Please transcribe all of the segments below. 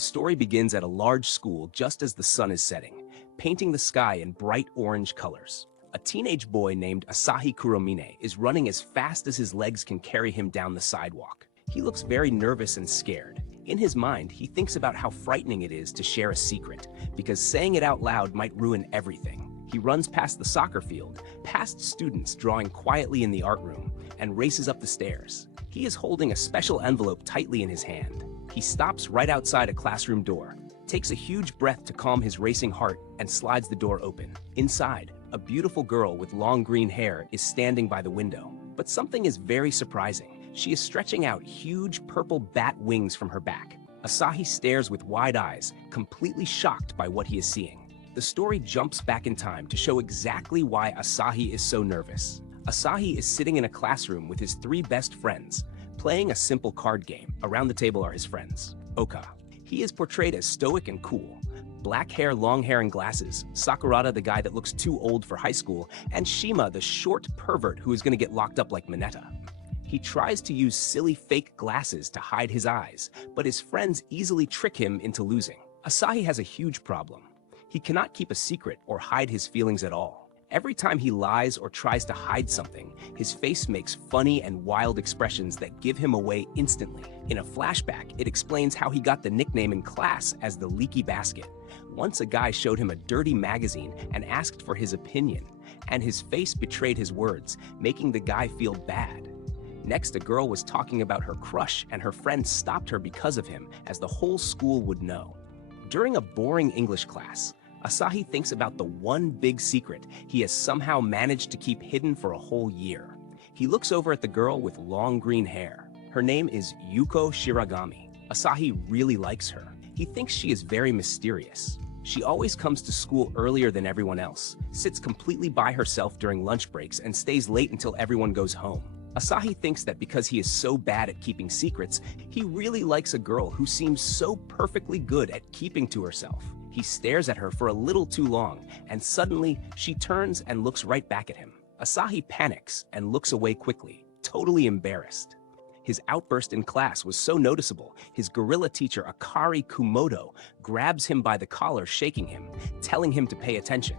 The story begins at a large school just as the sun is setting, painting the sky in bright orange colors. A teenage boy named Asahi Kuromine is running as fast as his legs can carry him down the sidewalk. He looks very nervous and scared. In his mind, he thinks about how frightening it is to share a secret, because saying it out loud might ruin everything. He runs past the soccer field, past students drawing quietly in the art room, and races up the stairs. He is holding a special envelope tightly in his hand. He stops right outside a classroom door, takes a huge breath to calm his racing heart, and slides the door open. Inside, a beautiful girl with long green hair is standing by the window. But something is very surprising. She is stretching out huge purple bat wings from her back. Asahi stares with wide eyes, completely shocked by what he is seeing. The story jumps back in time to show exactly why Asahi is so nervous. Asahi is sitting in a classroom with his three best friends, playing a simple card game. Around the table are his friends. Oka. He is portrayed as stoic and cool. Black hair, long hair, and glasses. Sakurada, the guy that looks too old for high school. And Shima, the short pervert who is going to get locked up like Mineta. He tries to use silly fake glasses to hide his eyes, but his friends easily trick him into losing. Asahi has a huge problem. He cannot keep a secret or hide his feelings at all. Every time he lies or tries to hide something, his face makes funny and wild expressions that give him away instantly. In a flashback, it explains how he got the nickname in class as the leaky basket. Once a guy showed him a dirty magazine and asked for his opinion, and his face betrayed his words, making the guy feel bad. Next, a girl was talking about her crush, and her friend stopped her because of him, as the whole school would know. During a boring English class, Asahi thinks about the one big secret he has somehow managed to keep hidden for a whole year. He looks over at the girl with long green hair. Her name is Youko Shiragami. Asahi really likes her. He thinks she is very mysterious. She always comes to school earlier than everyone else, sits completely by herself during lunch breaks, and stays late until everyone goes home. Asahi thinks that because he is so bad at keeping secrets, he really likes a girl who seems so perfectly good at keeping to herself. He stares at her for a little too long, and suddenly she turns and looks right back at him. Asahi panics and looks away quickly, totally embarrassed. His outburst in class was so noticeable, his gorilla teacher Akari Kumodo grabs him by the collar, shaking him, telling him to pay attention.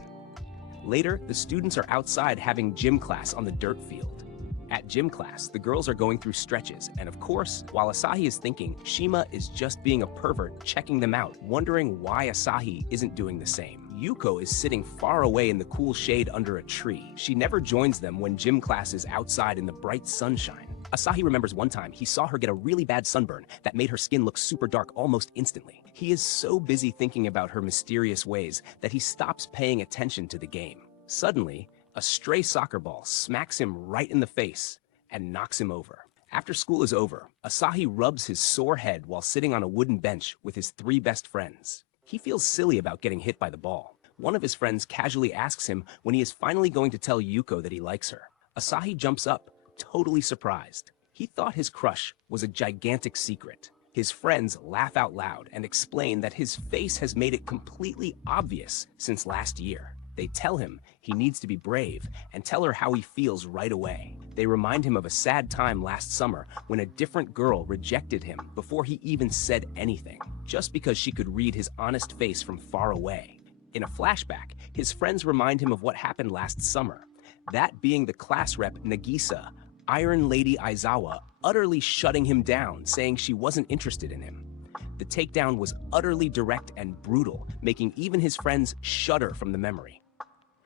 Later, the students are outside having gym class on the dirt field. At gym class, the girls are going through stretches, and of course, while Asahi is thinking, Shima is just being a pervert, checking them out, wondering why Asahi isn't doing the same. Yuko is sitting far away in the cool shade under a tree. She never joins them when gym class is outside in the bright sunshine. Asahi remembers one time he saw her get a really bad sunburn that made her skin look super dark almost instantly. He is so busy thinking about her mysterious ways that he stops paying attention to the game. Suddenly, a stray soccer ball smacks him right in the face and knocks him over. After school is over, Asahi rubs his sore head while sitting on a wooden bench with his three best friends. He feels silly about getting hit by the ball. One of his friends casually asks him when he is finally going to tell Yuko that he likes her. Asahi jumps up, totally surprised. He thought his crush was a gigantic secret. His friends laugh out loud and explain that his face has made it completely obvious since last year. They tell him he needs to be brave and tell her how he feels right away. They remind him of a sad time last summer when a different girl rejected him before he even said anything, just because she could read his honest face from far away. In a flashback, his friends remind him of what happened last summer, that being the class rep Nagisa, Iron Lady Aizawa, utterly shutting him down, saying she wasn't interested in him. The takedown was utterly direct and brutal, making even his friends shudder from the memory.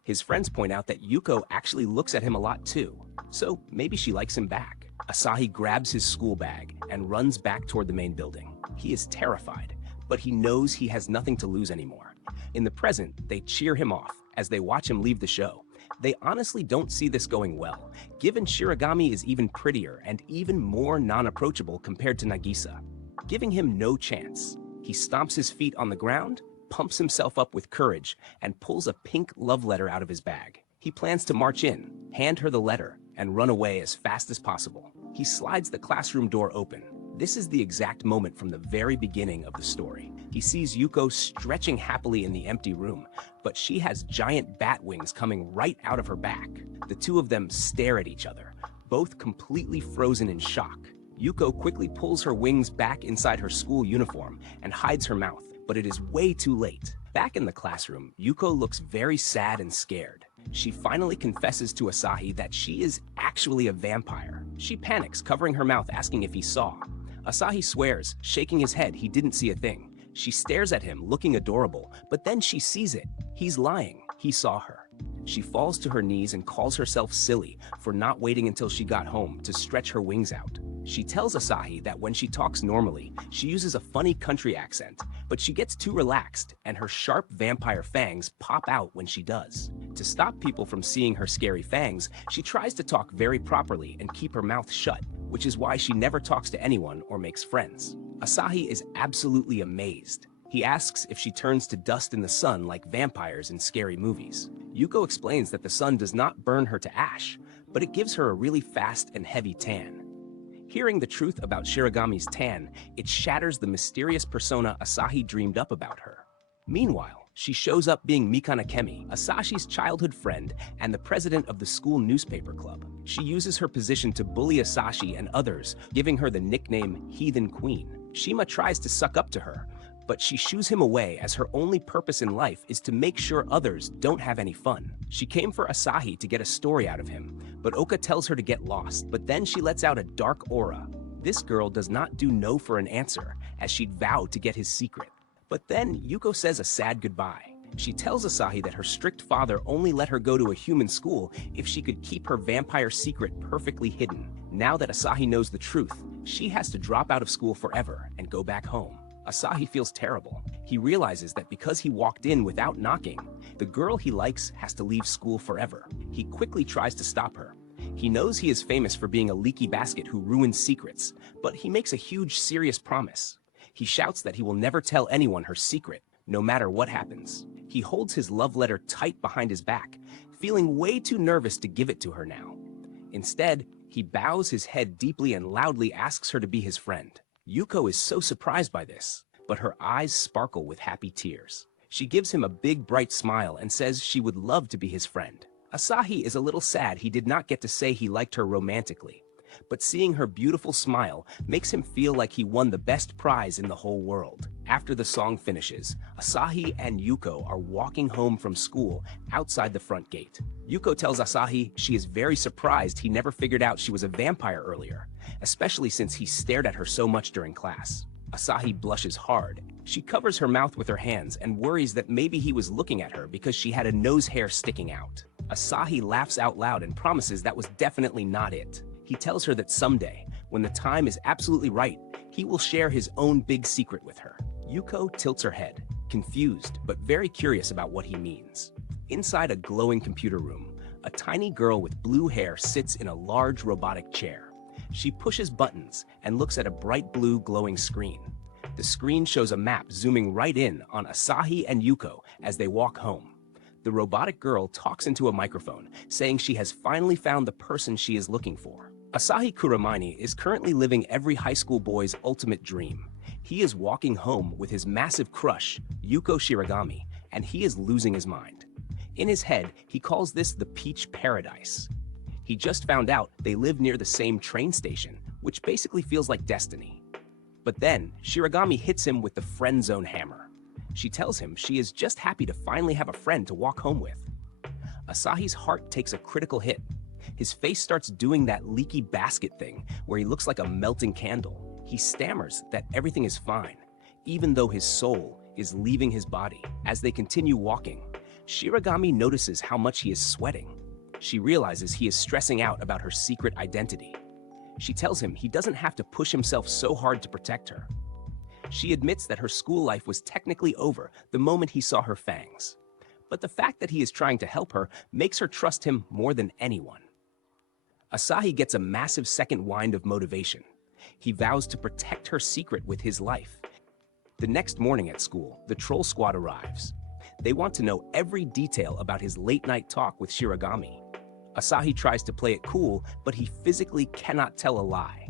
His friends point out that Yuko actually looks at him a lot too, so maybe she likes him back. Asahi grabs his school bag and runs back toward the main building. He is terrified, but he knows he has nothing to lose anymore. In the present, they cheer him off as they watch him leave the show. They honestly don't see this going well, given Shiragami is even prettier and even more non-approachable compared to Nagisa, giving him no chance. He stomps his feet on the ground, pumps himself up with courage, and pulls a pink love letter out of his bag. He plans to march in, hand her the letter, and run away as fast as possible. He slides the classroom door open. This is the exact moment from the very beginning of the story. He sees Yuko stretching happily in the empty room, but she has giant bat wings coming right out of her back. The two of them stare at each other, both completely frozen in shock. Yuko quickly pulls her wings back inside her school uniform and hides her mouth, but it is way too late. Back in the classroom, Yuko looks very sad and scared. She finally confesses to Asahi that she is actually a vampire. She panics, covering her mouth, asking if he saw. Asahi swears, shaking his head he didn't see a thing. She stares at him, looking adorable, but then she sees it. He's lying. He saw her. She falls to her knees and calls herself silly for not waiting until she got home to stretch her wings out. She tells Asahi that when she talks normally, she uses a funny country accent, but she gets too relaxed and her sharp vampire fangs pop out when she does. To stop people from seeing her scary fangs, she tries to talk very properly and keep her mouth shut, which is why she never talks to anyone or makes friends. Asahi is absolutely amazed. He asks if she turns to dust in the sun like vampires in scary movies. Yuko explains that the sun does not burn her to ash, but it gives her a really fast and heavy tan. Hearing the truth about Shiragami's tan, it shatters the mysterious persona Asahi dreamed up about her. Meanwhile, she shows up being Mikana Kemi, Asashi's childhood friend and the president of the school newspaper club. She uses her position to bully Asahi and others, giving her the nickname Heathen Queen. Shima tries to suck up to her, but she shoos him away as her only purpose in life is to make sure others don't have any fun. She came for Asahi to get a story out of him, but Oka tells her to get lost, but then she lets out a dark aura. This girl does not do no for an answer, as she'd vowed to get his secret. But then Yuko says a sad goodbye. She tells Asahi that her strict father only let her go to a human school if she could keep her vampire secret perfectly hidden. Now that Asahi knows the truth, she has to drop out of school forever and go back home. Asahi feels terrible. He realizes that because he walked in without knocking, the girl he likes has to leave school forever. He quickly tries to stop her. He knows he is famous for being a leaky basket who ruins secrets, but he makes a huge, serious promise. He shouts that he will never tell anyone her secret, no matter what happens. He holds his love letter tight behind his back, feeling way too nervous to give it to her now. Instead, he bows his head deeply and loudly asks her to be his friend. Yuko is so surprised by this, but her eyes sparkle with happy tears. She gives him a big, bright smile and says she would love to be his friend. Asahi is a little sad he did not get to say he liked her romantically, but seeing her beautiful smile makes him feel like he won the best prize in the whole world. After the song finishes, Asahi and Yuko are walking home from school outside the front gate. Yuko tells Asahi she is very surprised he never figured out she was a vampire earlier, especially since he stared at her so much during class. Asahi blushes hard. She covers her mouth with her hands and worries that maybe he was looking at her because she had a nose hair sticking out. Asahi laughs out loud and promises that was definitely not it. He tells her that someday, when the time is absolutely right, he will share his own big secret with her. Yuko tilts her head, confused but very curious about what he means. Inside a glowing computer room, a tiny girl with blue hair sits in a large robotic chair. She pushes buttons and looks at a bright blue glowing screen. The screen shows a map zooming right in on Asahi and Yuko as they walk home. The robotic girl talks into a microphone, saying she has finally found the person she is looking for. Asahi Kuromine is currently living every high school boy's ultimate dream. He is walking home with his massive crush, Youko Shiragami, and he is losing his mind. In his head, he calls this the Peach Paradise. He just found out they live near the same train station, which basically feels like destiny. But then, Shiragami hits him with the friend zone hammer. She tells him she is just happy to finally have a friend to walk home with. Asahi's heart takes a critical hit. His face starts doing that leaky basket thing where he looks like a melting candle. He stammers that everything is fine, even though his soul is leaving his body. As they continue walking, Shiragami notices how much he is sweating. She realizes he is stressing out about her secret identity. She tells him he doesn't have to push himself so hard to protect her. She admits that her school life was technically over the moment he saw her fangs. But the fact that he is trying to help her makes her trust him more than anyone. Asahi gets a massive second wind of motivation. He vows to protect her secret with his life. The next morning at school, the troll squad arrives. They want to know every detail about his late-night talk with Shiragami. Asahi tries to play it cool, but he physically cannot tell a lie.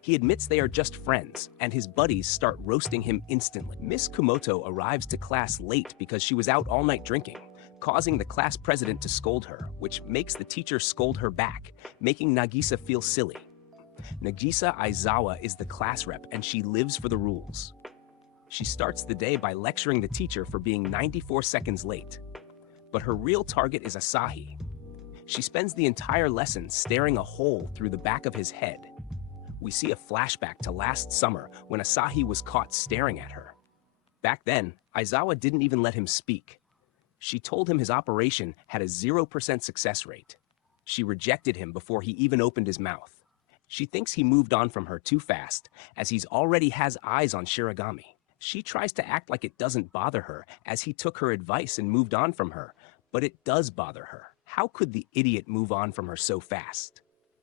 He admits they are just friends, and his buddies start roasting him instantly. Miss Kumoto arrives to class late because she was out all night drinking, causing the class president to scold her, which makes the teacher scold her back, making Nagisa feel silly. Nagisa Aizawa is the class rep and she lives for the rules. She starts the day by lecturing the teacher for being 94 seconds late. But her real target is Asahi. She spends the entire lesson staring a hole through the back of his head. We see a flashback to last summer when Asahi was caught staring at her. Back then, Aizawa didn't even let him speak. She told him his operation had a 0% success rate. She rejected him before he even opened his mouth. She thinks he moved on from her too fast, as he's already has eyes on Shiragami. She tries to act like it doesn't bother her, as he took her advice and moved on from her, but it does bother her. How could the idiot move on from her so fast?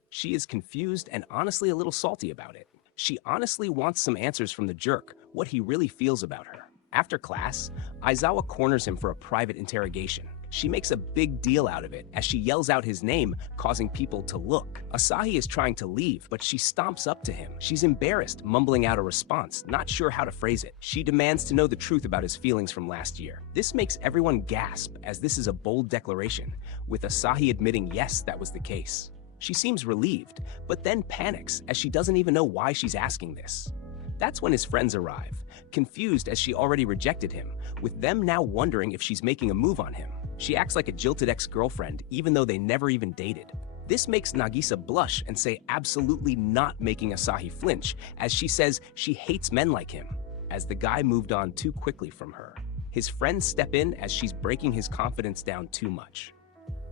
She is confused and honestly a little salty about it. She honestly wants some answers from the jerk, what he really feels about her. After class, Aizawa corners him for a private interrogation. She makes a big deal out of it as she yells out his name, causing people to look. Asahi is trying to leave, but she stomps up to him. She's embarrassed, mumbling out a response, not sure how to phrase it. She demands to know the truth about his feelings from last year. This makes everyone gasp, as this is a bold declaration, with Asahi admitting yes, that was the case. She seems relieved, but then panics as she doesn't even know why she's asking this. That's when his friends arrive, confused as she already rejected him, with them now wondering if she's making a move on him. She acts like a jilted ex-girlfriend, even though they never even dated. This makes Nagisa blush and say absolutely not, making Asahi flinch, as she says she hates men like him, as the guy moved on too quickly from her. His friends step in as she's breaking his confidence down too much.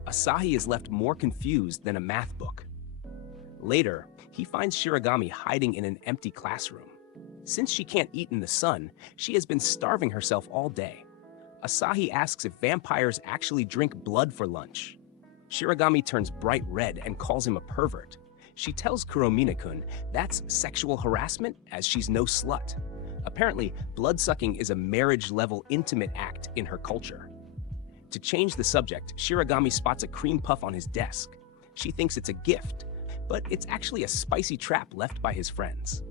Asahi is left more confused than a math book. Later, he finds Shiragami hiding in an empty classroom. Since she can't eat in the sun, she has been starving herself all day. Asahi asks if vampires actually drink blood for lunch. Shiragami turns bright red and calls him a pervert. She tells Kuromine-kun that's sexual harassment, as she's no slut. Apparently, blood-sucking is a marriage-level intimate act in her culture. To change the subject, Shiragami spots a cream puff on his desk. She thinks it's a gift, but it's actually a spicy trap left by his friends.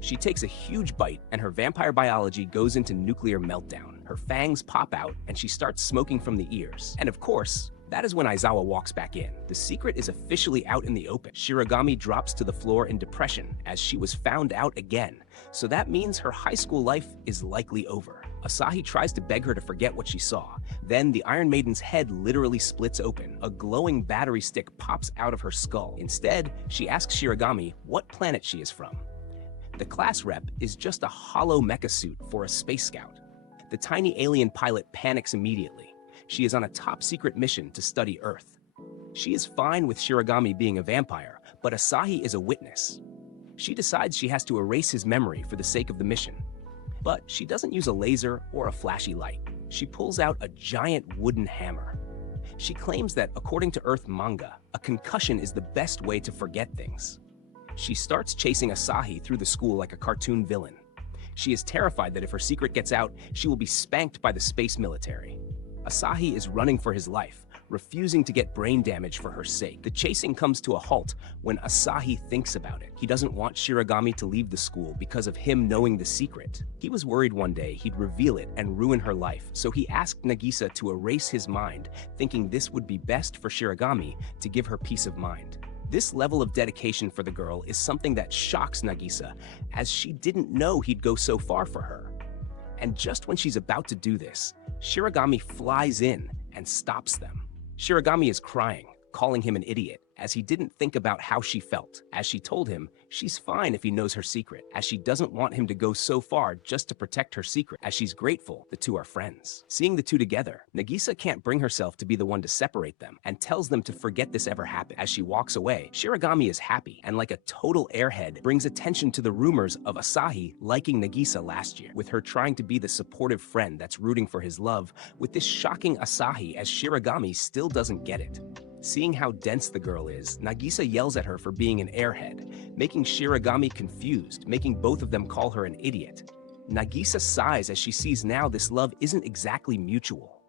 She takes a huge bite and her vampire biology goes into nuclear meltdown. Her fangs pop out and she starts smoking from the ears. And of course, that is when Aizawa walks back in. The secret is officially out in the open. Shiragami drops to the floor in depression as she was found out again. So that means her high school life is likely over. Asahi tries to beg her to forget what she saw. Then the Iron Maiden's head literally splits open. A glowing battery stick pops out of her skull. Instead, she asks Shiragami what planet she is from. The class rep is just a hollow mecha suit for a space scout. The tiny alien pilot panics immediately. She is on a top-secret mission to study Earth. She is fine with Shiragami being a vampire, but Asahi is a witness. She decides she has to erase his memory for the sake of the mission. But she doesn't use a laser or a flashy light. She pulls out a giant wooden hammer. She claims that, according to Earth manga, a concussion is the best way to forget things. She starts chasing Asahi through the school like a cartoon villain. She is terrified that if her secret gets out, she will be spanked by the space military. Asahi is running for his life, refusing to get brain damage for her sake. The chasing comes to a halt when Asahi thinks about it. He doesn't want Shiragami to leave the school because of him knowing the secret. He was worried one day he'd reveal it and ruin her life, so he asked Nagisa to erase his mind, thinking this would be best for Shiragami to give her peace of mind. This level of dedication for the girl is something that shocks Nagisa, as she didn't know he'd go so far for her. And just when she's about to do this, Shiragami flies in and stops them. Shiragami is crying, calling him an idiot, as he didn't think about how she felt. As she told him, she's fine if he knows her secret, as she doesn't want him to go so far just to protect her secret, as she's grateful the two are friends. Seeing the two together, Nagisa can't bring herself to be the one to separate them, and tells them to forget this ever happened. As she walks away, Shiragami is happy, and like a total airhead, brings attention to the rumors of Asahi liking Nagisa last year, with her trying to be the supportive friend that's rooting for his love, with this shocking Asahi, as Shiragami still doesn't get it. Seeing how dense the girl is, Nagisa yells at her for being an airhead, making Shiragami confused, making both of them call her an idiot. Nagisa sighs as she sees now this love isn't exactly mutual.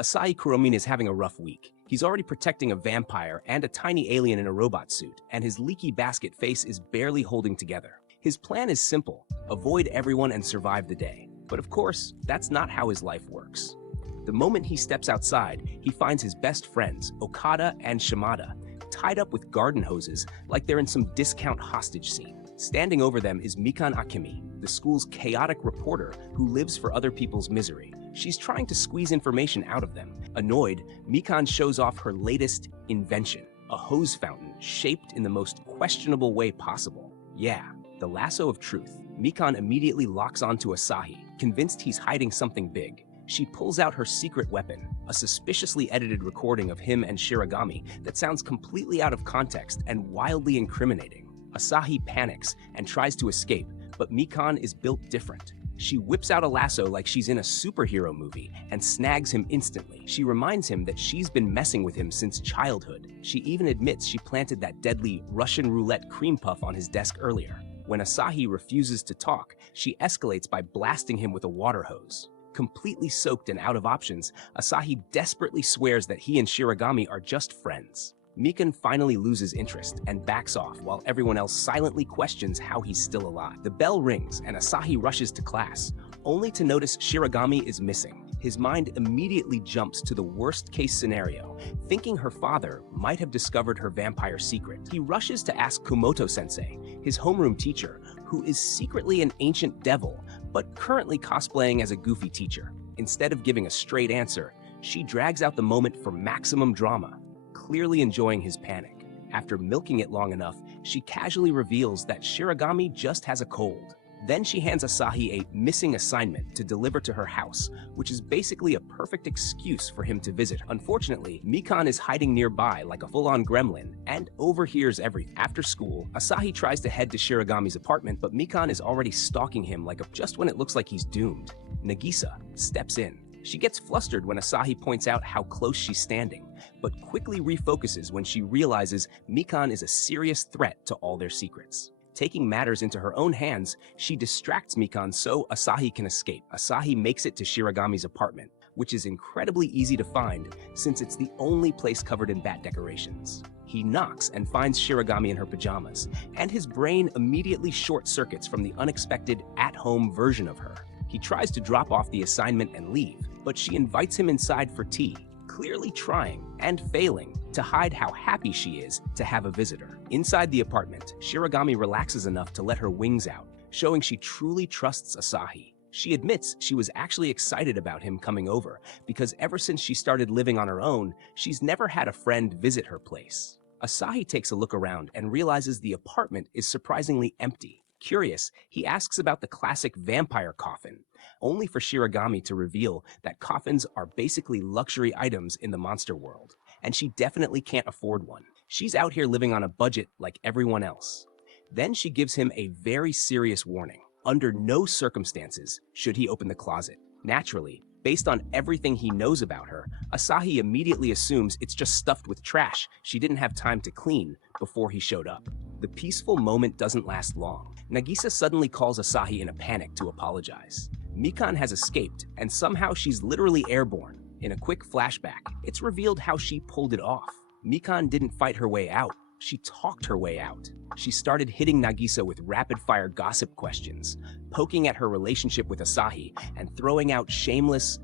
Asahi Kuromine is having a rough week. He's already protecting a vampire and a tiny alien in a robot suit, and his leaky basket face is barely holding together. His plan is simple: avoid everyone and survive the day. But of course, that's not how his life works. The moment he steps outside, he finds his best friends, Okada and Shimada, tied up with garden hoses like they're in some discount hostage scene. Standing over them is Mikan Akemi, the school's chaotic reporter who lives for other people's misery. She's trying to squeeze information out of them. Annoyed, Mikan shows off her latest invention, a hose fountain shaped in the most questionable way possible. Yeah, the lasso of truth. Mikan immediately locks onto Asahi, convinced he's hiding something big. She pulls out her secret weapon, a suspiciously edited recording of him and Shiragami that sounds completely out of context and wildly incriminating. Asahi panics and tries to escape, but Mikan is built different. She whips out a lasso like she's in a superhero movie and snags him instantly. She reminds him that she's been messing with him since childhood. She even admits she planted that deadly Russian roulette cream puff on his desk earlier. When Asahi refuses to talk, she escalates by blasting him with a water hose. Completely soaked and out of options, Asahi desperately swears that he and Shiragami are just friends. Mikan finally loses interest and backs off while everyone else silently questions how he's still alive. The bell rings and Asahi rushes to class, only to notice Shiragami is missing. His mind immediately jumps to the worst-case scenario, thinking her father might have discovered her vampire secret. He rushes to ask Kumoto-sensei, his homeroom teacher, who is secretly an ancient devil, but currently cosplaying as a goofy teacher. Instead of giving a straight answer, she drags out the moment for maximum drama, clearly enjoying his panic. After milking it long enough, she casually reveals that Shiragami just has a cold. Then she hands Asahi a missing assignment to deliver to her house, which is basically a perfect excuse for him to visit. Unfortunately, Mikan is hiding nearby like a full-on gremlin and overhears everything. After school, Asahi tries to head to Shiragami's apartment, but Mikan is already stalking him just when it looks like he's doomed. Nagisa steps in. She gets flustered when Asahi points out how close she's standing, but quickly refocuses when she realizes Mikan is a serious threat to all their secrets. Taking matters into her own hands, she distracts Mikan so Asahi can escape. Asahi makes it to Shiragami's apartment, which is incredibly easy to find since it's the only place covered in bat decorations. He knocks and finds Shiragami in her pajamas, and his brain immediately short-circuits from the unexpected at-home version of her. He tries to drop off the assignment and leave, but she invites him inside for tea, clearly trying and failing to hide how happy she is to have a visitor. Inside the apartment, Shiragami relaxes enough to let her wings out, showing she truly trusts Asahi. She admits she was actually excited about him coming over because ever since she started living on her own, she's never had a friend visit her place. Asahi takes a look around and realizes the apartment is surprisingly empty. Curious, he asks about the classic vampire coffin, only for Shiragami to reveal that coffins are basically luxury items in the monster world, and she definitely can't afford one. She's out here living on a budget like everyone else. Then she gives him a very serious warning. Under no circumstances should he open the closet. Naturally, based on everything he knows about her, Asahi immediately assumes it's just stuffed with trash she didn't have time to clean before he showed up. The peaceful moment doesn't last long. Nagisa suddenly calls Asahi in a panic to apologize. Mikan has escaped, and somehow she's literally airborne. In a quick flashback, it's revealed how she pulled it off. Mikan didn't fight her way out, she talked her way out. She started hitting Nagisa with rapid-fire gossip questions, poking at her relationship with Asahi, and throwing out shameless,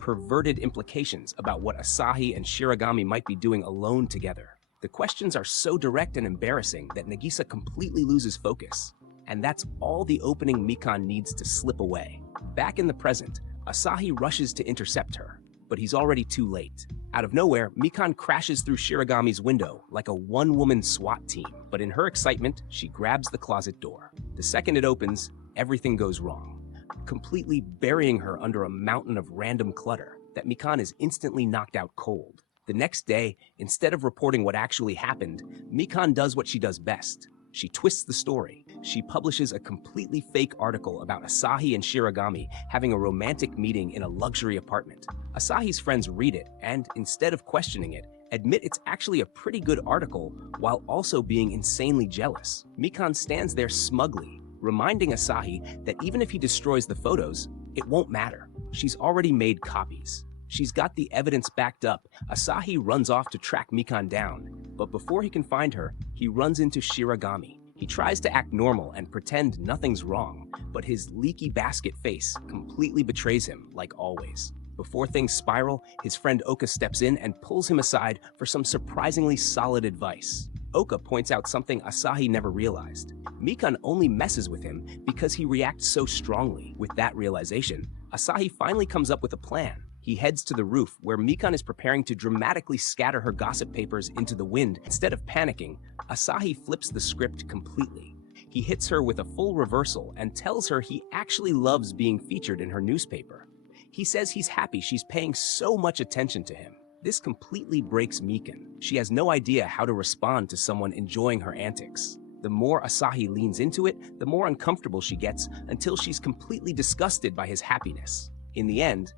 perverted implications about what Asahi and Shiragami might be doing alone together. The questions are so direct and embarrassing that Nagisa completely loses focus. And that's all the opening Mikan needs to slip away. Back in the present, Asahi rushes to intercept her, but he's already too late. Out of nowhere, Mikan crashes through Shiragami's window like a one-woman SWAT team, but in her excitement, she grabs the closet door. The second it opens, everything goes wrong, completely burying her under a mountain of random clutter that Mikan is instantly knocked out cold. The next day, instead of reporting what actually happened, Mikan does what she does best. She twists the story. She publishes a completely fake article about Asahi and Shiragami having a romantic meeting in a luxury apartment. Asahi's friends read it and, instead of questioning it, admit it's actually a pretty good article while also being insanely jealous. Mikan stands there smugly, reminding Asahi that even if he destroys the photos, it won't matter. She's already made copies. She's got the evidence backed up. Asahi runs off to track Mikan down, but before he can find her, he runs into Shiragami. He tries to act normal and pretend nothing's wrong, but his leaky basket face completely betrays him, like always. Before things spiral, his friend Oka steps in and pulls him aside for some surprisingly solid advice. Oka points out something Asahi never realized. Mikan only messes with him because he reacts so strongly. With that realization, Asahi finally comes up with a plan. He heads to the roof where Mikan is preparing to dramatically scatter her gossip papers into the wind. Instead of panicking, Asahi flips the script completely. He hits her with a full reversal and tells her he actually loves being featured in her newspaper. He says he's happy she's paying so much attention to him. This completely breaks Mikan. She has no idea how to respond to someone enjoying her antics. The more Asahi leans into it, the more uncomfortable she gets until she's completely disgusted by his happiness. In the end,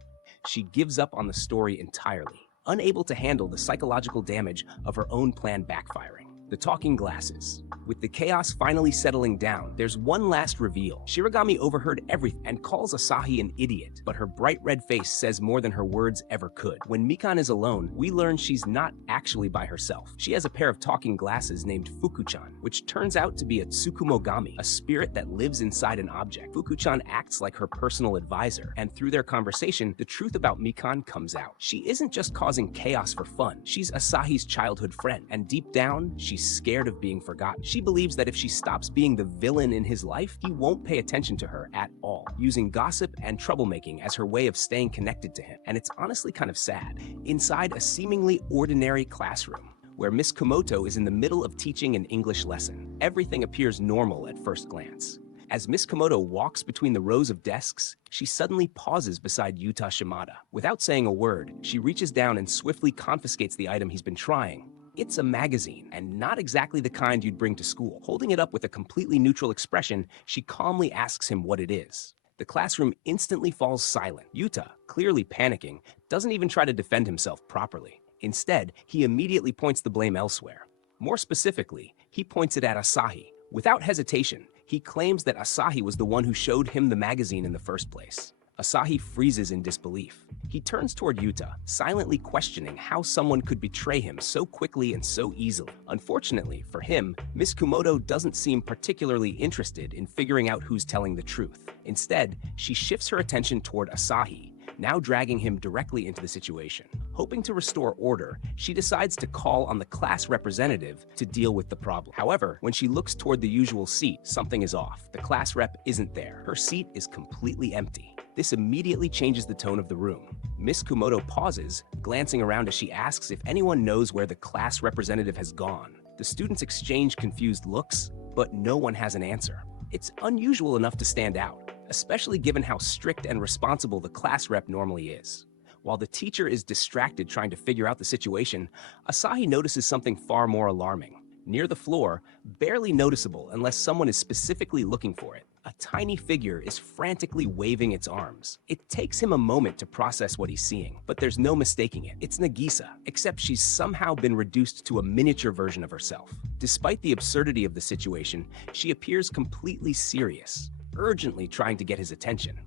she gives up on the story entirely, unable to handle the psychological damage of her own plan backfiring. The talking glasses. With the chaos finally settling down, there's one last reveal. Shiragami overheard everything and calls Asahi an idiot, but her bright red face says more than her words ever could. When Mikan is alone, we learn she's not actually by herself. She has a pair of talking glasses named Fuku-chan, which turns out to be a Tsukumogami, a spirit that lives inside an object. Fuku-chan acts like her personal advisor, and through their conversation, the truth about Mikan comes out. She isn't just causing chaos for fun. She's Asahi's childhood friend, and deep down, she's scared of being forgotten. She believes that if she stops being the villain in his life, he won't pay attention to her at all, using gossip and troublemaking as her way of staying connected to him. And it's honestly kind of sad. Inside a seemingly ordinary classroom, where Miss Komoto is in the middle of teaching an English lesson, everything appears normal at first glance. As Miss Komoto walks between the rows of desks, she suddenly pauses beside Yuta Shimada. Without saying a word, she reaches down and swiftly confiscates the item he's been trying. It's a magazine, and not exactly the kind you'd bring to school. Holding it up with a completely neutral expression, she calmly asks him what it is. The classroom instantly falls silent. Yuta, clearly panicking, doesn't even try to defend himself properly. Instead, he immediately points the blame elsewhere. More specifically, he points it at Asahi. Without hesitation, he claims that Asahi was the one who showed him the magazine in the first place. Asahi freezes in disbelief. He turns toward Yuta, silently questioning how someone could betray him so quickly and so easily. Unfortunately for him, Miss Komoto doesn't seem particularly interested in figuring out who's telling the truth. Instead, she shifts her attention toward Asahi, now dragging him directly into the situation. Hoping to restore order, she decides to call on the class representative to deal with the problem. However, when she looks toward the usual seat, something is off. The class rep isn't there. Her seat is completely empty. This immediately changes the tone of the room. Miss Komoto pauses, glancing around as she asks if anyone knows where the class representative has gone. The students exchange confused looks, but no one has an answer. It's unusual enough to stand out, especially given how strict and responsible the class rep normally is. While the teacher is distracted trying to figure out the situation, Asahi notices something far more alarming. Near the floor, barely noticeable unless someone is specifically looking for it, a tiny figure is frantically waving its arms. It takes him a moment to process what he's seeing, but there's no mistaking it. It's Nagisa, except she's somehow been reduced to a miniature version of herself. Despite the absurdity of the situation, she appears completely serious, urgently trying to get his attention.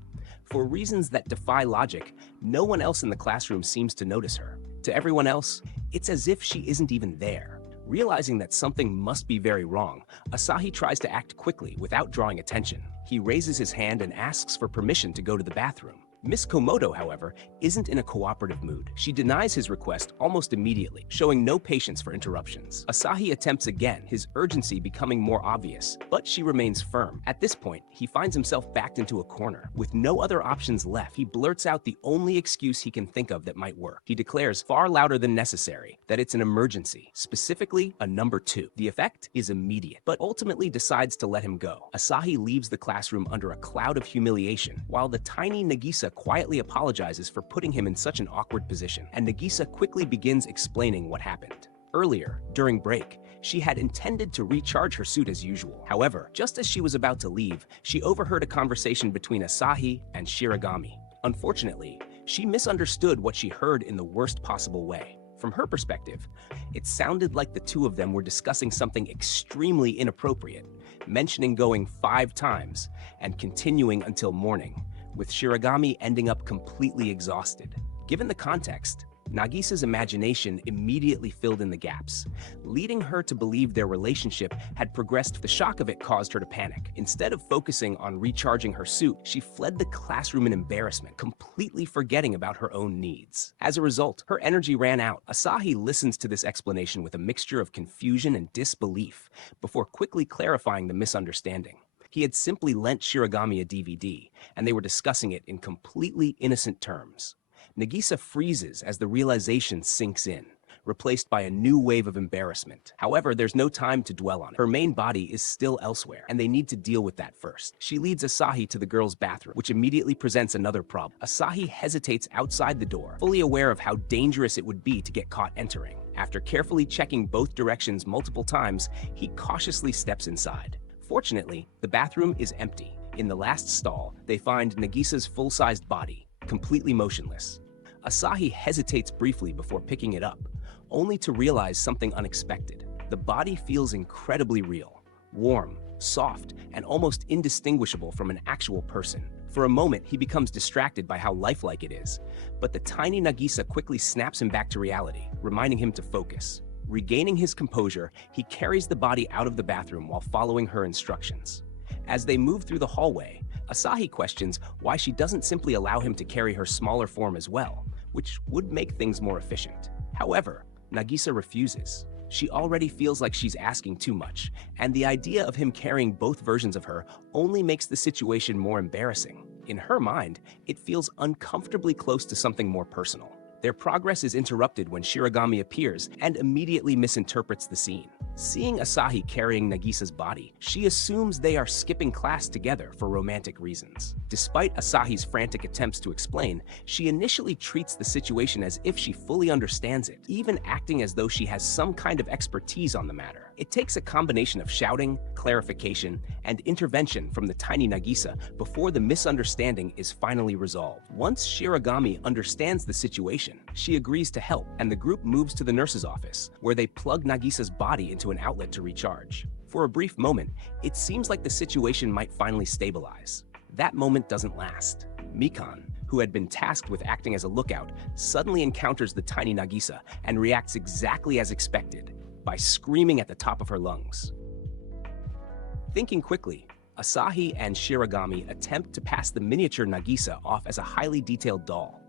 For reasons that defy logic, no one else in the classroom seems to notice her. To everyone else, it's as if she isn't even there. Realizing that something must be very wrong, Asahi tries to act quickly without drawing attention. He raises his hand and asks for permission to go to the bathroom. Miss Komoto, however, isn't in a cooperative mood. She denies his request almost immediately, showing no patience for interruptions. Asahi attempts again, his urgency becoming more obvious, but she remains firm. At this point, he finds himself backed into a corner. With no other options left, he blurts out the only excuse he can think of that might work. He declares far louder than necessary that it's an emergency, specifically a number 2. The effect is immediate, but ultimately decides to let him go. Asahi leaves the classroom under a cloud of humiliation, while the tiny Nagisa quietly apologizes for putting him in such an awkward position, and Nagisa quickly begins explaining what happened. Earlier, during break, she had intended to recharge her suit as usual. However, just as she was about to leave, she overheard a conversation between Asahi and Shiragami. Unfortunately, she misunderstood what she heard in the worst possible way. From her perspective, it sounded like the two of them were discussing something extremely inappropriate, mentioning going 5 times and continuing until morning, with Shiragami ending up completely exhausted. Given the context, Nagisa's imagination immediately filled in the gaps, leading her to believe their relationship had progressed. The shock of it caused her to panic. Instead of focusing on recharging her suit, she fled the classroom in embarrassment, completely forgetting about her own needs. As a result, her energy ran out. Asahi listens to this explanation with a mixture of confusion and disbelief before quickly clarifying the misunderstanding. He had simply lent Shiragami a DVD, and they were discussing it in completely innocent terms. Nagisa freezes as the realization sinks in, replaced by a new wave of embarrassment. However, there's no time to dwell on it. Her main body is still elsewhere, and they need to deal with that first. She leads Asahi to the girls' bathroom, which immediately presents another problem. Asahi hesitates outside the door, fully aware of how dangerous it would be to get caught entering. After carefully checking both directions multiple times, he cautiously steps inside. Fortunately, the bathroom is empty. In the last stall, they find Nagisa's full-sized body, completely motionless. Asahi hesitates briefly before picking it up, only to realize something unexpected. The body feels incredibly real, warm, soft, and almost indistinguishable from an actual person. For a moment, he becomes distracted by how lifelike it is, but the tiny Nagisa quickly snaps him back to reality, reminding him to focus. Regaining his composure, he carries the body out of the bathroom while following her instructions. As they move through the hallway, Asahi questions why she doesn't simply allow him to carry her smaller form as well, which would make things more efficient. However, Nagisa refuses. She already feels like she's asking too much, and the idea of him carrying both versions of her only makes the situation more embarrassing. In her mind, it feels uncomfortably close to something more personal. Their progress is interrupted when Shiragami appears and immediately misinterprets the scene. Seeing Asahi carrying Nagisa's body, she assumes they are skipping class together for romantic reasons. Despite Asahi's frantic attempts to explain, she initially treats the situation as if she fully understands it, even acting as though she has some kind of expertise on the matter. It takes a combination of shouting, clarification, and intervention from the tiny Nagisa before the misunderstanding is finally resolved. Once Shiragami understands the situation, she agrees to help, and the group moves to the nurse's office, where they plug Nagisa's body into an outlet to recharge. For a brief moment, it seems like the situation might finally stabilize. That moment doesn't last. Mikan, who had been tasked with acting as a lookout, suddenly encounters the tiny Nagisa and reacts exactly as expected, by screaming at the top of her lungs. Thinking quickly, Asahi and Shiragami attempt to pass the miniature Nagisa off as a highly detailed doll.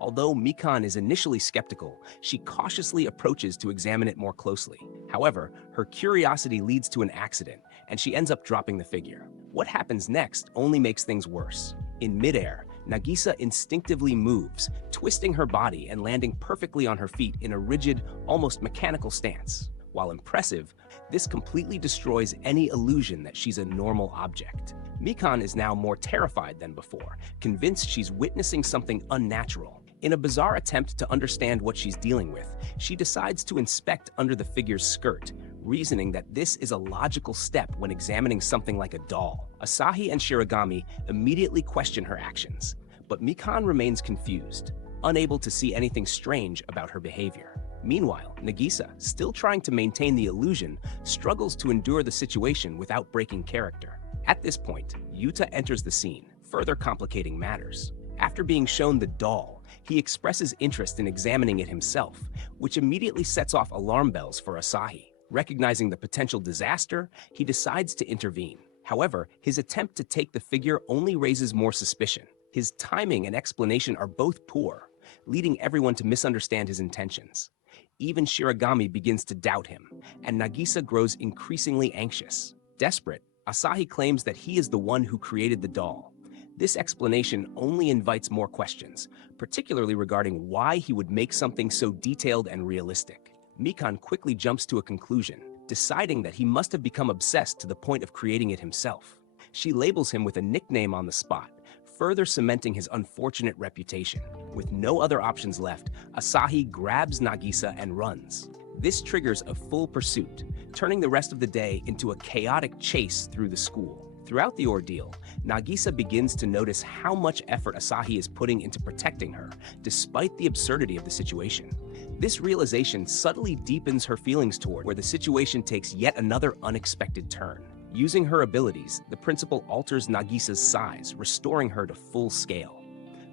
Although Mikan is initially skeptical, she cautiously approaches to examine it more closely. However, her curiosity leads to an accident, and she ends up dropping the figure. What happens next only makes things worse. In midair, Nagisa instinctively moves, twisting her body and landing perfectly on her feet in a rigid, almost mechanical stance. While impressive, this completely destroys any illusion that she's a normal object. Mikan is now more terrified than before, convinced she's witnessing something unnatural. In a bizarre attempt to understand what she's dealing with, she decides to inspect under the figure's skirt, reasoning that this is a logical step when examining something like a doll. Asahi and Shiragami immediately question her actions, but Mikan remains confused, unable to see anything strange about her behavior. Meanwhile, Nagisa, still trying to maintain the illusion, struggles to endure the situation without breaking character. At this point, Yuta enters the scene, further complicating matters. After being shown the doll, he expresses interest in examining it himself, which immediately sets off alarm bells for Asahi. Recognizing the potential disaster, he decides to intervene. However, his attempt to take the figure only raises more suspicion. His timing and explanation are both poor, leading everyone to misunderstand his intentions. Even Shiragami begins to doubt him, and Nagisa grows increasingly anxious. Desperate, Asahi claims that he is the one who created the doll. This explanation only invites more questions, particularly regarding why he would make something so detailed and realistic. Mikan quickly jumps to a conclusion, deciding that he must have become obsessed to the point of creating it himself. She labels him with a nickname on the spot, further cementing his unfortunate reputation. With no other options left, Asahi grabs Nagisa and runs. This triggers a full pursuit, turning the rest of the day into a chaotic chase through the school. Throughout the ordeal, Nagisa begins to notice how much effort Asahi is putting into protecting her, despite the absurdity of the situation. This realization subtly deepens her feelings toward where the situation takes yet another unexpected turn. Using her abilities, the principal alters Nagisa's size, restoring her to full scale.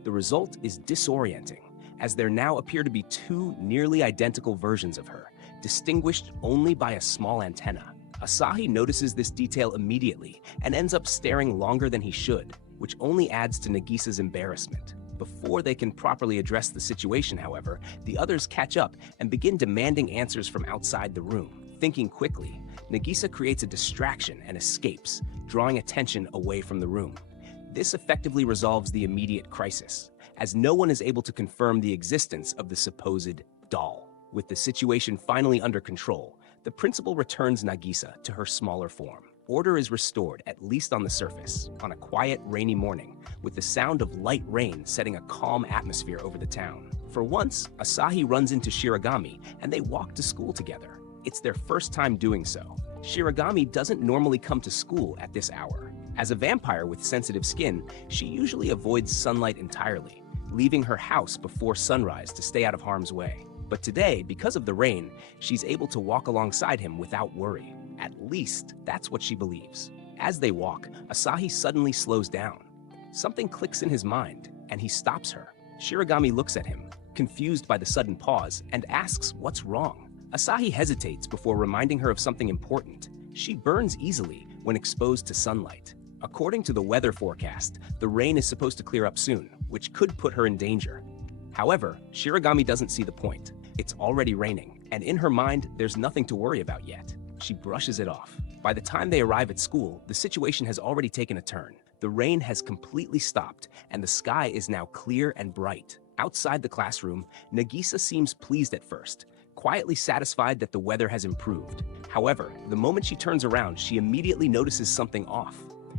The result is disorienting, as there now appear to be two nearly identical versions of her, distinguished only by a small antenna. Asahi notices this detail immediately and ends up staring longer than he should, which only adds to Nagisa's embarrassment. Before they can properly address the situation, however, the others catch up and begin demanding answers from outside the room. Thinking quickly, Nagisa creates a distraction and escapes, drawing attention away from the room. This effectively resolves the immediate crisis, as no one is able to confirm the existence of the supposed doll. With the situation finally under control, the principal returns Nagisa to her smaller form. Order is restored, at least on the surface, on a quiet, rainy morning, with the sound of light rain setting a calm atmosphere over the town. For once, Asahi runs into Shiragami, and they walk to school together. It's their first time doing so. Shiragami doesn't normally come to school at this hour. As a vampire with sensitive skin, she usually avoids sunlight entirely, leaving her house before sunrise to stay out of harm's way. But today, because of the rain, she's able to walk alongside him without worry. At least, that's what she believes. As they walk, Asahi suddenly slows down. Something clicks in his mind, and he stops her. Shiragami looks at him, confused by the sudden pause, and asks what's wrong. Asahi hesitates before reminding her of something important. She burns easily when exposed to sunlight. According to the weather forecast, the rain is supposed to clear up soon, which could put her in danger. However, Shiragami doesn't see the point. It's already raining, and in her mind, there's nothing to worry about yet. She brushes it off. By the time they arrive at school, the situation has already taken a turn. The rain has completely stopped, and the sky is now clear and bright. Outside the classroom, Nagisa seems pleased at first, quietly satisfied that the weather has improved. However, the moment she turns around, she immediately notices something off.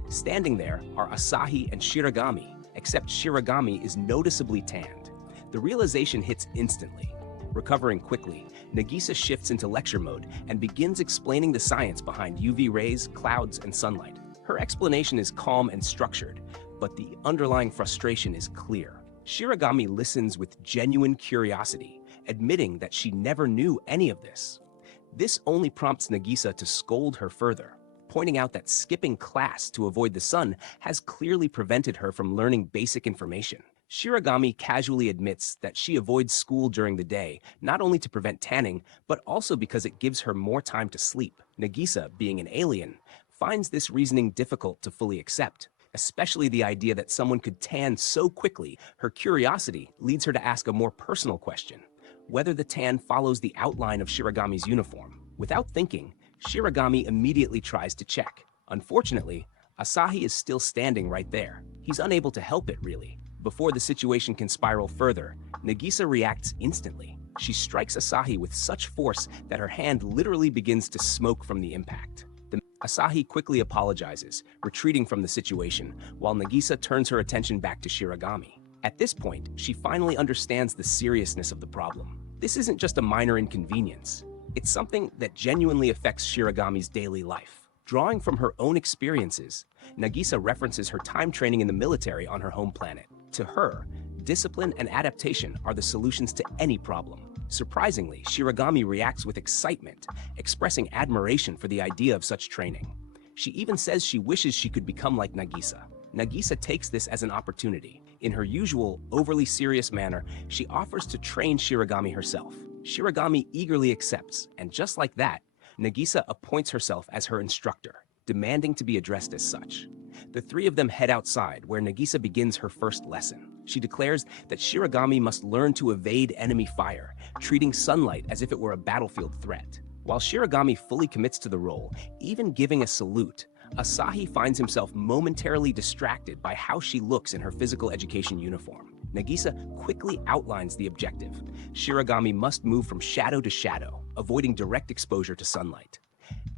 Standing there are Asahi and Shiragami, except Shiragami is noticeably tanned. The realization hits instantly. Recovering quickly, Nagisa shifts into lecture mode and begins explaining the science behind UV rays, clouds, and sunlight. Her explanation is calm and structured, but the underlying frustration is clear. Shiragami listens with genuine curiosity, admitting that she never knew any of this. This only prompts Nagisa to scold her further, pointing out that skipping class to avoid the sun has clearly prevented her from learning basic information. Shiragami casually admits that she avoids school during the day, not only to prevent tanning, but also because it gives her more time to sleep. Nagisa, being an alien, finds this reasoning difficult to fully accept, especially the idea that someone could tan so quickly. Her curiosity leads her to ask a more personal question: whether the tan follows the outline of Shiragami's uniform. Without thinking, Shiragami immediately tries to check. Unfortunately, Asahi is still standing right there. He's unable to help it, really. Before the situation can spiral further, Nagisa reacts instantly. She strikes Asahi with such force that her hand literally begins to smoke from the impact. Asahi quickly apologizes, retreating from the situation, while Nagisa turns her attention back to Shiragami. At this point, she finally understands the seriousness of the problem. This isn't just a minor inconvenience. It's something that genuinely affects Shiragami's daily life. Drawing from her own experiences, Nagisa references her time training in the military on her home planet. To her, discipline and adaptation are the solutions to any problem. Surprisingly, Shiragami reacts with excitement, expressing admiration for the idea of such training. She even says she wishes she could become like Nagisa. Nagisa takes this as an opportunity. In her usual, overly serious manner, she offers to train Shiragami herself. Shiragami eagerly accepts, and just like that, Nagisa appoints herself as her instructor, demanding to be addressed as such. The three of them head outside, where Nagisa begins her first lesson. She declares that Shiragami must learn to evade enemy fire, treating sunlight as if it were a battlefield threat. While Shiragami fully commits to the role, even giving a salute, Asahi finds himself momentarily distracted by how she looks in her physical education uniform. Nagisa quickly outlines the objective. Shiragami must move from shadow to shadow, avoiding direct exposure to sunlight.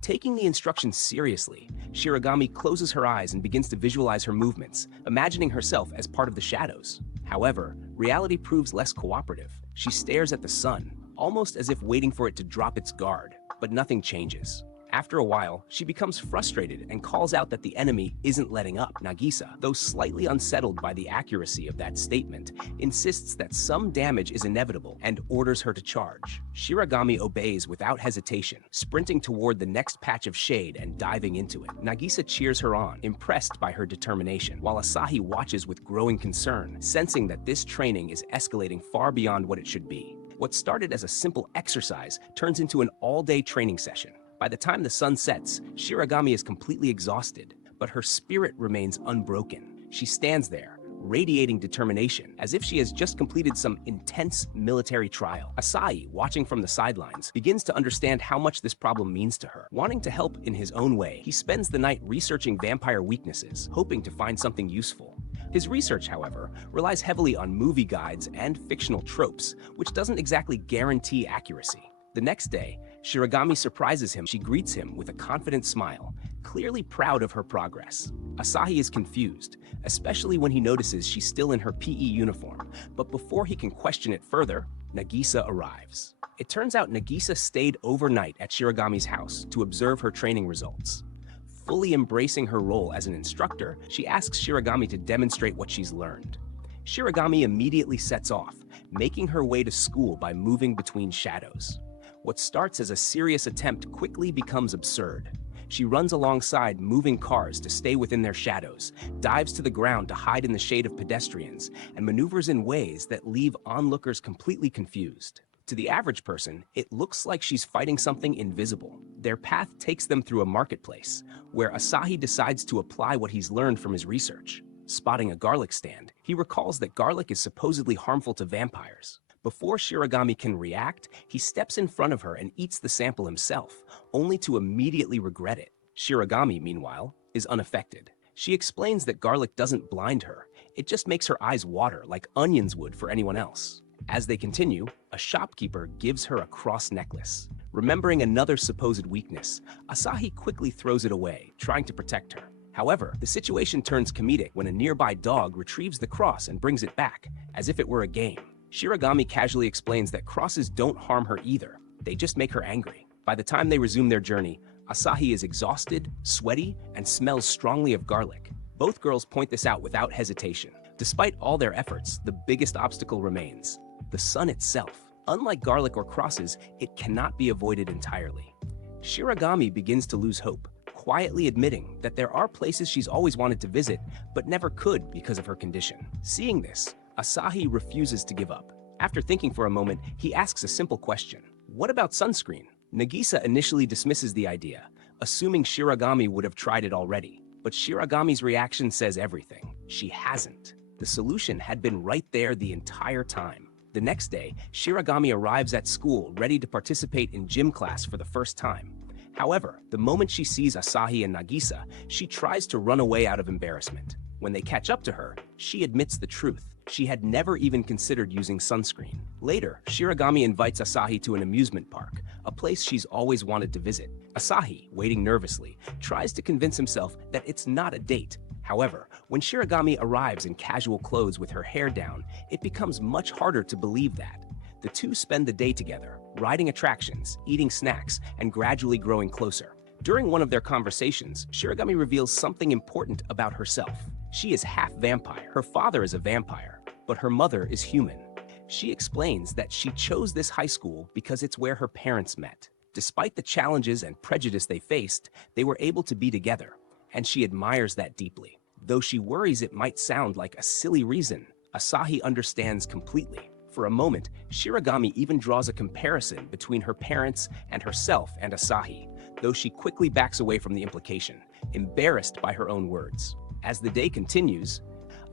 Taking the instructions seriously, Shiragami closes her eyes and begins to visualize her movements, imagining herself as part of the shadows. However, reality proves less cooperative. She stares at the sun, almost as if waiting for it to drop its guard, but nothing changes. After a while, she becomes frustrated and calls out that the enemy isn't letting up. Nagisa, though slightly unsettled by the accuracy of that statement, insists that some damage is inevitable and orders her to charge. Shiragami obeys without hesitation, sprinting toward the next patch of shade and diving into it. Nagisa cheers her on, impressed by her determination, while Asahi watches with growing concern, sensing that this training is escalating far beyond what it should be. What started as a simple exercise turns into an all-day training session. By the time the sun sets, Shiragami is completely exhausted, but her spirit remains unbroken. She stands there, radiating determination, as if she has just completed some intense military trial. Asahi, watching from the sidelines, begins to understand how much this problem means to her. Wanting to help in his own way, he spends the night researching vampire weaknesses, hoping to find something useful. His research, however, relies heavily on movie guides and fictional tropes, which doesn't exactly guarantee accuracy. The next day, Shiragami surprises him. She greets him with a confident smile, clearly proud of her progress. Asahi is confused, especially when he notices she's still in her PE uniform, but before he can question it further, Nagisa arrives. It turns out Nagisa stayed overnight at Shiragami's house to observe her training results. Fully embracing her role as an instructor, she asks Shiragami to demonstrate what she's learned. Shiragami immediately sets off, making her way to school by moving between shadows. What starts as a serious attempt quickly becomes absurd. She runs alongside moving cars to stay within their shadows, dives to the ground to hide in the shade of pedestrians, and maneuvers in ways that leave onlookers completely confused. To the average person, it looks like she's fighting something invisible. Their path takes them through a marketplace, where Asahi decides to apply what he's learned from his research. Spotting a garlic stand, he recalls that garlic is supposedly harmful to vampires. Before Shiragami can react, he steps in front of her and eats the sample himself, only to immediately regret it. Shiragami, meanwhile, is unaffected. She explains that garlic doesn't blind her, it just makes her eyes water like onions would for anyone else. As they continue, a shopkeeper gives her a cross necklace. Remembering another supposed weakness, Asahi quickly throws it away, trying to protect her. However, the situation turns comedic when a nearby dog retrieves the cross and brings it back, as if it were a game. Shiragami casually explains that crosses don't harm her either, they just make her angry. By the time they resume their journey, Asahi is exhausted, sweaty, and smells strongly of garlic. Both girls point this out without hesitation. Despite all their efforts, the biggest obstacle remains: the sun itself. Unlike garlic or crosses, it cannot be avoided entirely. Shiragami begins to lose hope, quietly admitting that there are places she's always wanted to visit, but never could because of her condition. Seeing this, Asahi refuses to give up. After thinking for a moment, he asks a simple question: what about sunscreen? Nagisa initially dismisses the idea, assuming Shiragami would have tried it already. But Shiragami's reaction says everything. She hasn't. The solution had been right there the entire time. The next day, Shiragami arrives at school ready to participate in gym class for the first time. However, the moment she sees Asahi and Nagisa, she tries to run away out of embarrassment. When they catch up to her, she admits the truth. She had never even considered using sunscreen. Later, Shiragami invites Asahi to an amusement park, a place she's always wanted to visit. Asahi, waiting nervously, tries to convince himself that it's not a date. However, when Shiragami arrives in casual clothes with her hair down, it becomes much harder to believe that. The two spend the day together, riding attractions, eating snacks, and gradually growing closer. During one of their conversations, Shiragami reveals something important about herself. She is half vampire. Her father is a vampire, but her mother is human. She explains that she chose this high school because it's where her parents met. Despite the challenges and prejudice they faced, they were able to be together, and she admires that deeply. Though she worries it might sound like a silly reason, Asahi understands completely. For a moment, Shiragami even draws a comparison between her parents and herself and Asahi, though she quickly backs away from the implication, embarrassed by her own words. As the day continues,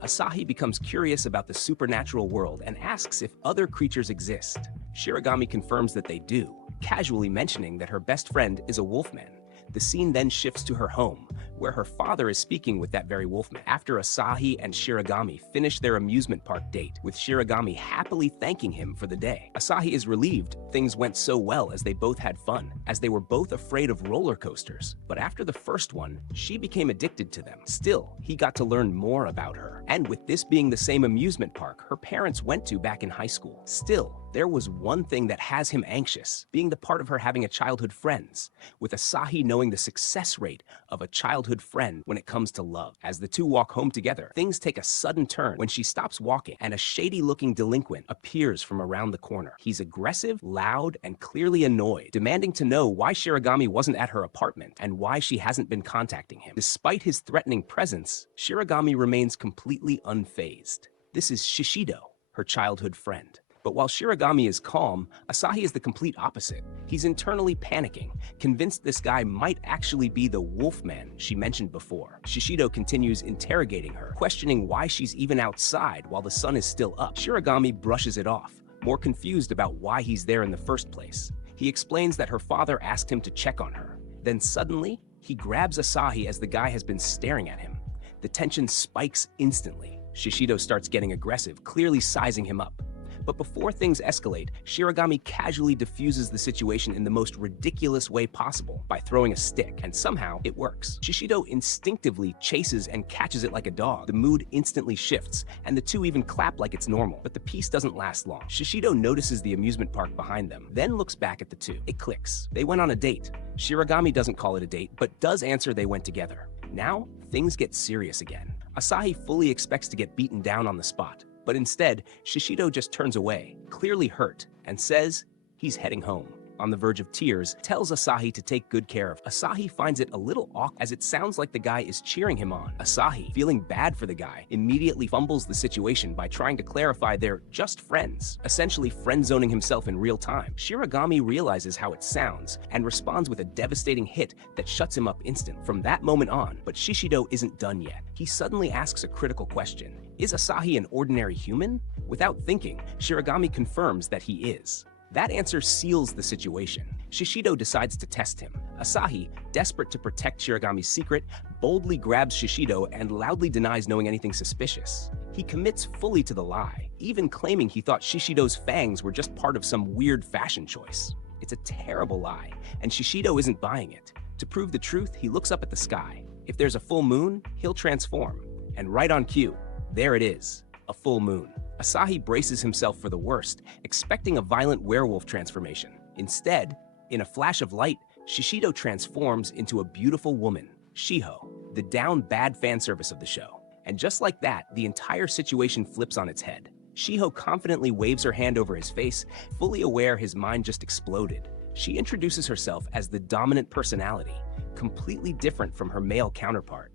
Asahi becomes curious about the supernatural world and asks if other creatures exist. Shiragami confirms that they do, casually mentioning that her best friend is a wolfman. The scene then shifts to her home, where her father is speaking with that very wolfman. After Asahi and Shiragami finish their amusement park date, with Shiragami happily thanking him for the day. Asahi is relieved things went so well as they both had fun, as they were both afraid of roller coasters. But after the first one, she became addicted to them. Still, he got to learn more about her. And with this being the same amusement park her parents went to back in high school. Still, there was one thing that has him anxious, being the part of her having a childhood friends, with Asahi knowing the success rate of a childhood friend when it comes to love. As the two walk home together, things take a sudden turn when she stops walking and a shady-looking delinquent appears from around the corner. He's aggressive, loud, and clearly annoyed, demanding to know why Shiragami wasn't at her apartment and why she hasn't been contacting him. Despite his threatening presence, Shiragami remains completely unfazed. This is Shishido, her childhood friend. But while Shiragami is calm, Asahi is the complete opposite. He's internally panicking, convinced this guy might actually be the wolfman she mentioned before. Shishido continues interrogating her, questioning why she's even outside while the sun is still up. Shiragami brushes it off, more confused about why he's there in the first place. He explains that her father asked him to check on her. Then suddenly, he grabs Asahi as the guy has been staring at him. The tension spikes instantly. Shishido starts getting aggressive, clearly sizing him up. But before things escalate, Shiragami casually diffuses the situation in the most ridiculous way possible by throwing a stick, and somehow it works. Shishido instinctively chases and catches it like a dog. The mood instantly shifts, and the two even clap like it's normal. But the peace doesn't last long. Shishido notices the amusement park behind them, then looks back at the two. It clicks. They went on a date. Shiragami doesn't call it a date, but does answer they went together. Now, things get serious again. Asahi fully expects to get beaten down on the spot. But instead, Shishido just turns away, clearly hurt, and says he's heading home. On the verge of tears, tells Asahi to take good care of. Asahi finds it a little awkward as it sounds like the guy is cheering him on. Asahi, feeling bad for the guy, immediately fumbles the situation by trying to clarify they're just friends, essentially friend-zoning himself in real time. Shiragami realizes how it sounds and responds with a devastating hit that shuts him up instantly. From that moment on, but Shishido isn't done yet. He suddenly asks a critical question. Is Asahi an ordinary human? Without thinking, Shiragami confirms that he is. That answer seals the situation. Shishido decides to test him. Asahi, desperate to protect Shiragami's secret, boldly grabs Shishido and loudly denies knowing anything suspicious. He commits fully to the lie, even claiming he thought Shishido's fangs were just part of some weird fashion choice. It's a terrible lie, and Shishido isn't buying it. To prove the truth, he looks up at the sky. If there's a full moon, he'll transform. And right on cue, there it is, a full moon. Asahi braces himself for the worst, expecting a violent werewolf transformation. Instead, in a flash of light, Shishido transforms into a beautiful woman, Shiho, the down-bad fan service of the show. And just like that, the entire situation flips on its head. Shiho confidently waves her hand over his face, fully aware his mind just exploded. She introduces herself as the dominant personality, completely different from her male counterpart,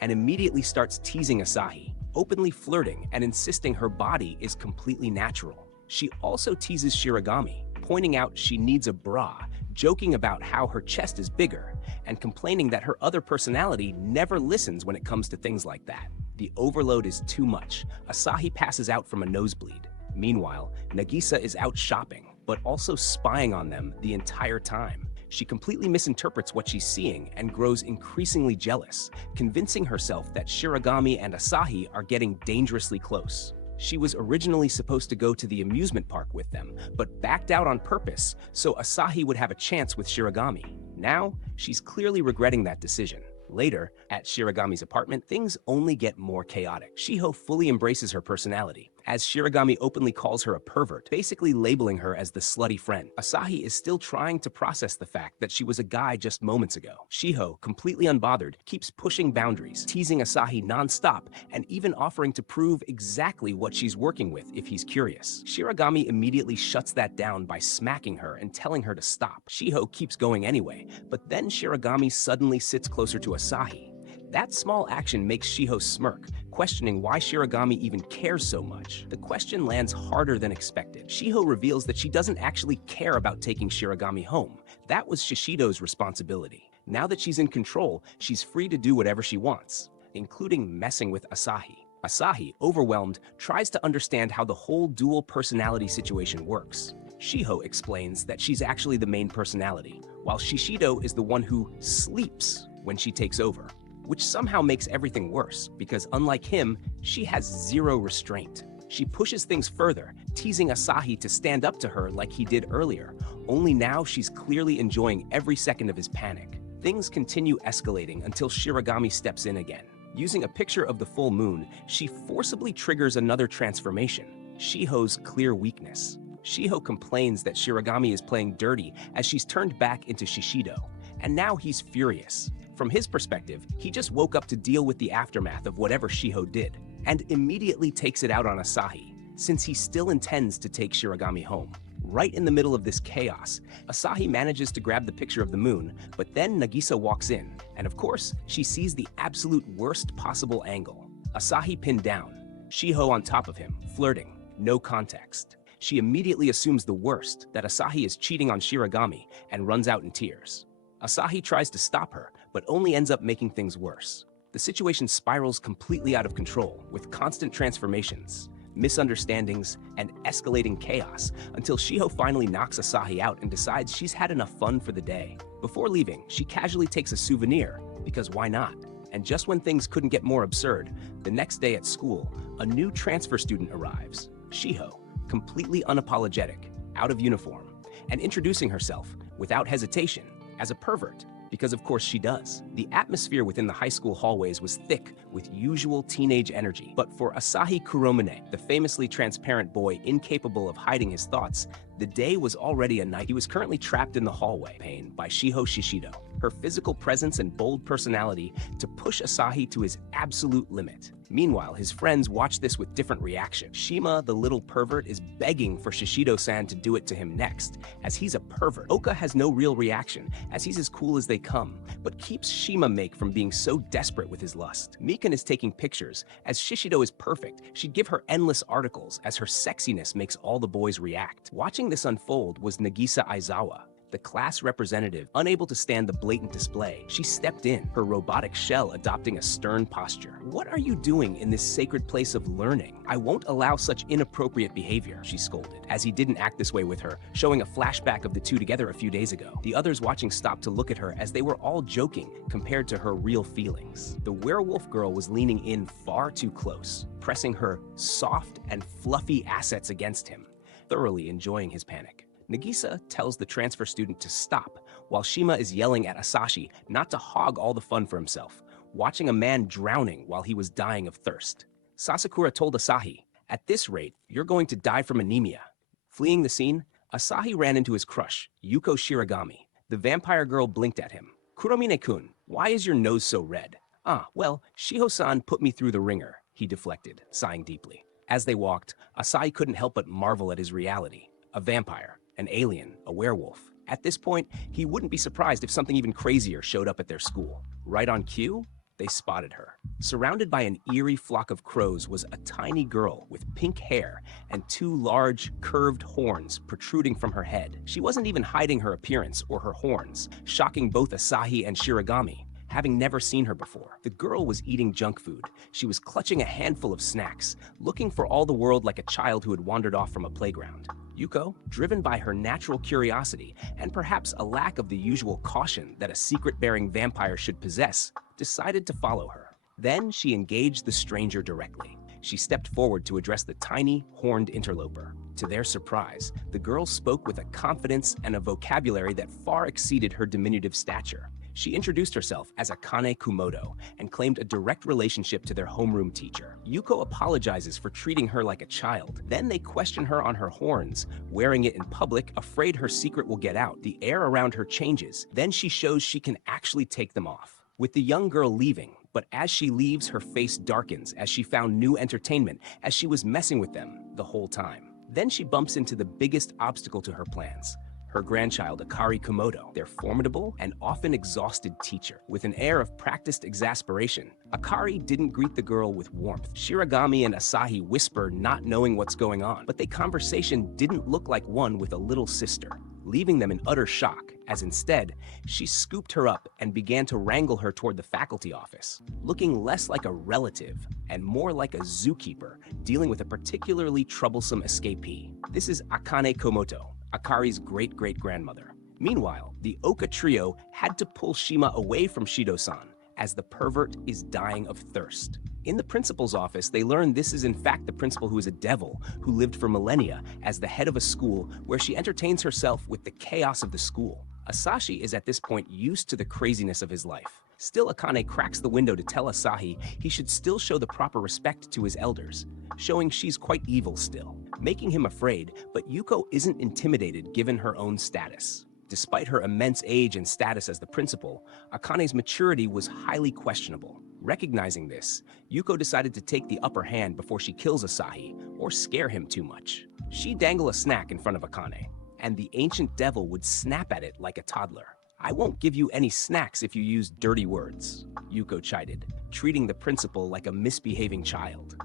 and immediately starts teasing Asahi, openly flirting and insisting her body is completely natural. She also teases Shiragami, pointing out she needs a bra, joking about how her chest is bigger, and complaining that her other personality never listens when it comes to things like that. The overload is too much. Asahi passes out from a nosebleed. Meanwhile, Nagisa is out shopping, but also spying on them the entire time. She completely misinterprets what she's seeing and grows increasingly jealous, convincing herself that Shiragami and Asahi are getting dangerously close. She was originally supposed to go to the amusement park with them, but backed out on purpose so Asahi would have a chance with Shiragami. Now, she's clearly regretting that decision. Later, at Shiragami's apartment, things only get more chaotic. Shiho fully embraces her personality, as Shiragami openly calls her a pervert, basically labeling her as the slutty friend. Asahi is still trying to process the fact that she was a guy just moments ago. Shiho, completely unbothered, keeps pushing boundaries, teasing Asahi non-stop, and even offering to prove exactly what she's working with if he's curious. Shiragami immediately shuts that down by smacking her and telling her to stop. Shiho keeps going anyway, but then Shiragami suddenly sits closer to Asahi. That small action makes Shiho smirk, questioning why Shiragami even cares so much. The question lands harder than expected. Shiho reveals that she doesn't actually care about taking Shiragami home. That was Shishido's responsibility. Now that she's in control, she's free to do whatever she wants, including messing with Asahi. Asahi, overwhelmed, tries to understand how the whole dual personality situation works. Shiho explains that she's actually the main personality, while Shishido is the one who sleeps when she takes over. which somehow makes everything worse because unlike him, she has zero restraint. She pushes things further, teasing Asahi to stand up to her like he did earlier, only now she's clearly enjoying every second of his panic. Things continue escalating until Shiragami steps in again. Using a picture of the full moon, she forcibly triggers another transformation, Shiho's clear weakness. Shiho complains that Shiragami is playing dirty as she's turned back into Shishido, and now he's furious. From his perspective, he just woke up to deal with the aftermath of whatever Shiho did, and immediately takes it out on Asahi, since he still intends to take Shiragami home. Right in the middle of this chaos, Asahi manages to grab the picture of the moon, but then Nagisa walks in, and of course, she sees the absolute worst possible angle. Asahi pinned down, Shiho on top of him, flirting, no context. She immediately assumes the worst, that Asahi is cheating on Shiragami, and runs out in tears. Asahi tries to stop her, but only ends up making things worse. The situation spirals completely out of control, with constant transformations, misunderstandings, and escalating chaos until Shiho finally knocks Asahi out and decides she's had enough fun for the day. Before leaving, she casually takes a souvenir, because why not? And just when things couldn't get more absurd, the next day at school, a new transfer student arrives, Shiho, completely unapologetic, out of uniform, and introducing herself, without hesitation, as a pervert, because of course she does. The atmosphere within the high school hallways was thick with usual teenage energy, but for Asahi Kuromine, the famously transparent boy incapable of hiding his thoughts, the day was already a night. He was currently trapped in the hallway, pain by Shiho Shishido, her physical presence and bold personality to push Asahi to his absolute limit. Meanwhile, his friends watch this with different reactions. Shima, the little pervert, is begging for Shishido-san to do it to him next, as he's a pervert. Oka has no real reaction, as he's as cool as they come, but keeps Shima-make from being so desperate with his lust. Mikan is taking pictures, as Shishido is perfect. She'd give her endless articles, as her sexiness makes all the boys react. Watching this unfold was Nagisa Aizawa, the class representative. Unable to stand the blatant display, she stepped in, her robotic shell adopting a stern posture. "What are you doing in this sacred place of learning? I won't allow such inappropriate behavior," she scolded, as he didn't act this way with her, showing a flashback of the two together a few days ago. The others watching stopped to look at her as they were all joking compared to her real feelings. The werewolf girl was leaning in far too close, pressing her soft and fluffy assets against him, thoroughly enjoying his panic. Nagisa tells the transfer student to stop, while Shima is yelling at Asashi not to hog all the fun for himself, watching a man drowning while he was dying of thirst. Sasakura told Asahi, "At this rate, you're going to die from anemia." Fleeing the scene, Asahi ran into his crush, Youko Shiragami. The vampire girl blinked at him. "Kuromine-kun, why is your nose so red?" "Ah, well, Shiho-san put me through the ringer," he deflected, sighing deeply. As they walked, Asahi couldn't help but marvel at his reality. A vampire. An alien, a werewolf. At this point, he wouldn't be surprised if something even crazier showed up at their school. Right on cue, they spotted her. Surrounded by an eerie flock of crows was a tiny girl with pink hair and two large, curved horns protruding from her head. She wasn't even hiding her appearance or her horns, shocking both Asahi and Shiragami, having never seen her before. The girl was eating junk food. She was clutching a handful of snacks, looking for all the world like a child who had wandered off from a playground. Yuko, driven by her natural curiosity and perhaps a lack of the usual caution that a secret-bearing vampire should possess, decided to follow her. Then she engaged the stranger directly. She stepped forward to address the tiny, horned interloper. To their surprise, the girl spoke with a confidence and a vocabulary that far exceeded her diminutive stature. She introduced herself as Akane Kumoto and claimed a direct relationship to their homeroom teacher. Yuko apologizes for treating her like a child. Then they question her on her horns, wearing it in public, afraid her secret will get out. The air around her changes. Then she shows she can actually take them off. With the young girl leaving, but as she leaves, her face darkens as she found new entertainment as she was messing with them the whole time. Then she bumps into the biggest obstacle to her plans. Her grandchild, Akari Komodo, their formidable and often exhausted teacher. With an air of practiced exasperation, Akari didn't greet the girl with warmth. Shiragami and Asahi whisper, not knowing what's going on, but their conversation didn't look like one with a little sister, leaving them in utter shock, as instead, she scooped her up and began to wrangle her toward the faculty office, looking less like a relative and more like a zookeeper dealing with a particularly troublesome escapee. This is Akane Komoto, Akari's great-great-grandmother. Meanwhile, the Oka trio had to pull Shima away from Shido-san, as the pervert is dying of thirst. In the principal's office, they learn this is in fact the principal who is a devil who lived for millennia as the head of a school where she entertains herself with the chaos of the school. Asahi is at this point used to the craziness of his life. Still, Akane cracks the window to tell Asahi he should still show the proper respect to his elders, showing she's quite evil still, making him afraid, but Yuko isn't intimidated given her own status. Despite her immense age and status as the principal, Akane's maturity was highly questionable. Recognizing this, Yuko decided to take the upper hand before she kills Asahi or scare him too much. She dangled a snack in front of Akane, and the ancient devil would snap at it like a toddler. "I won't give you any snacks if you use dirty words," Yuko chided, treating the principal like a misbehaving child.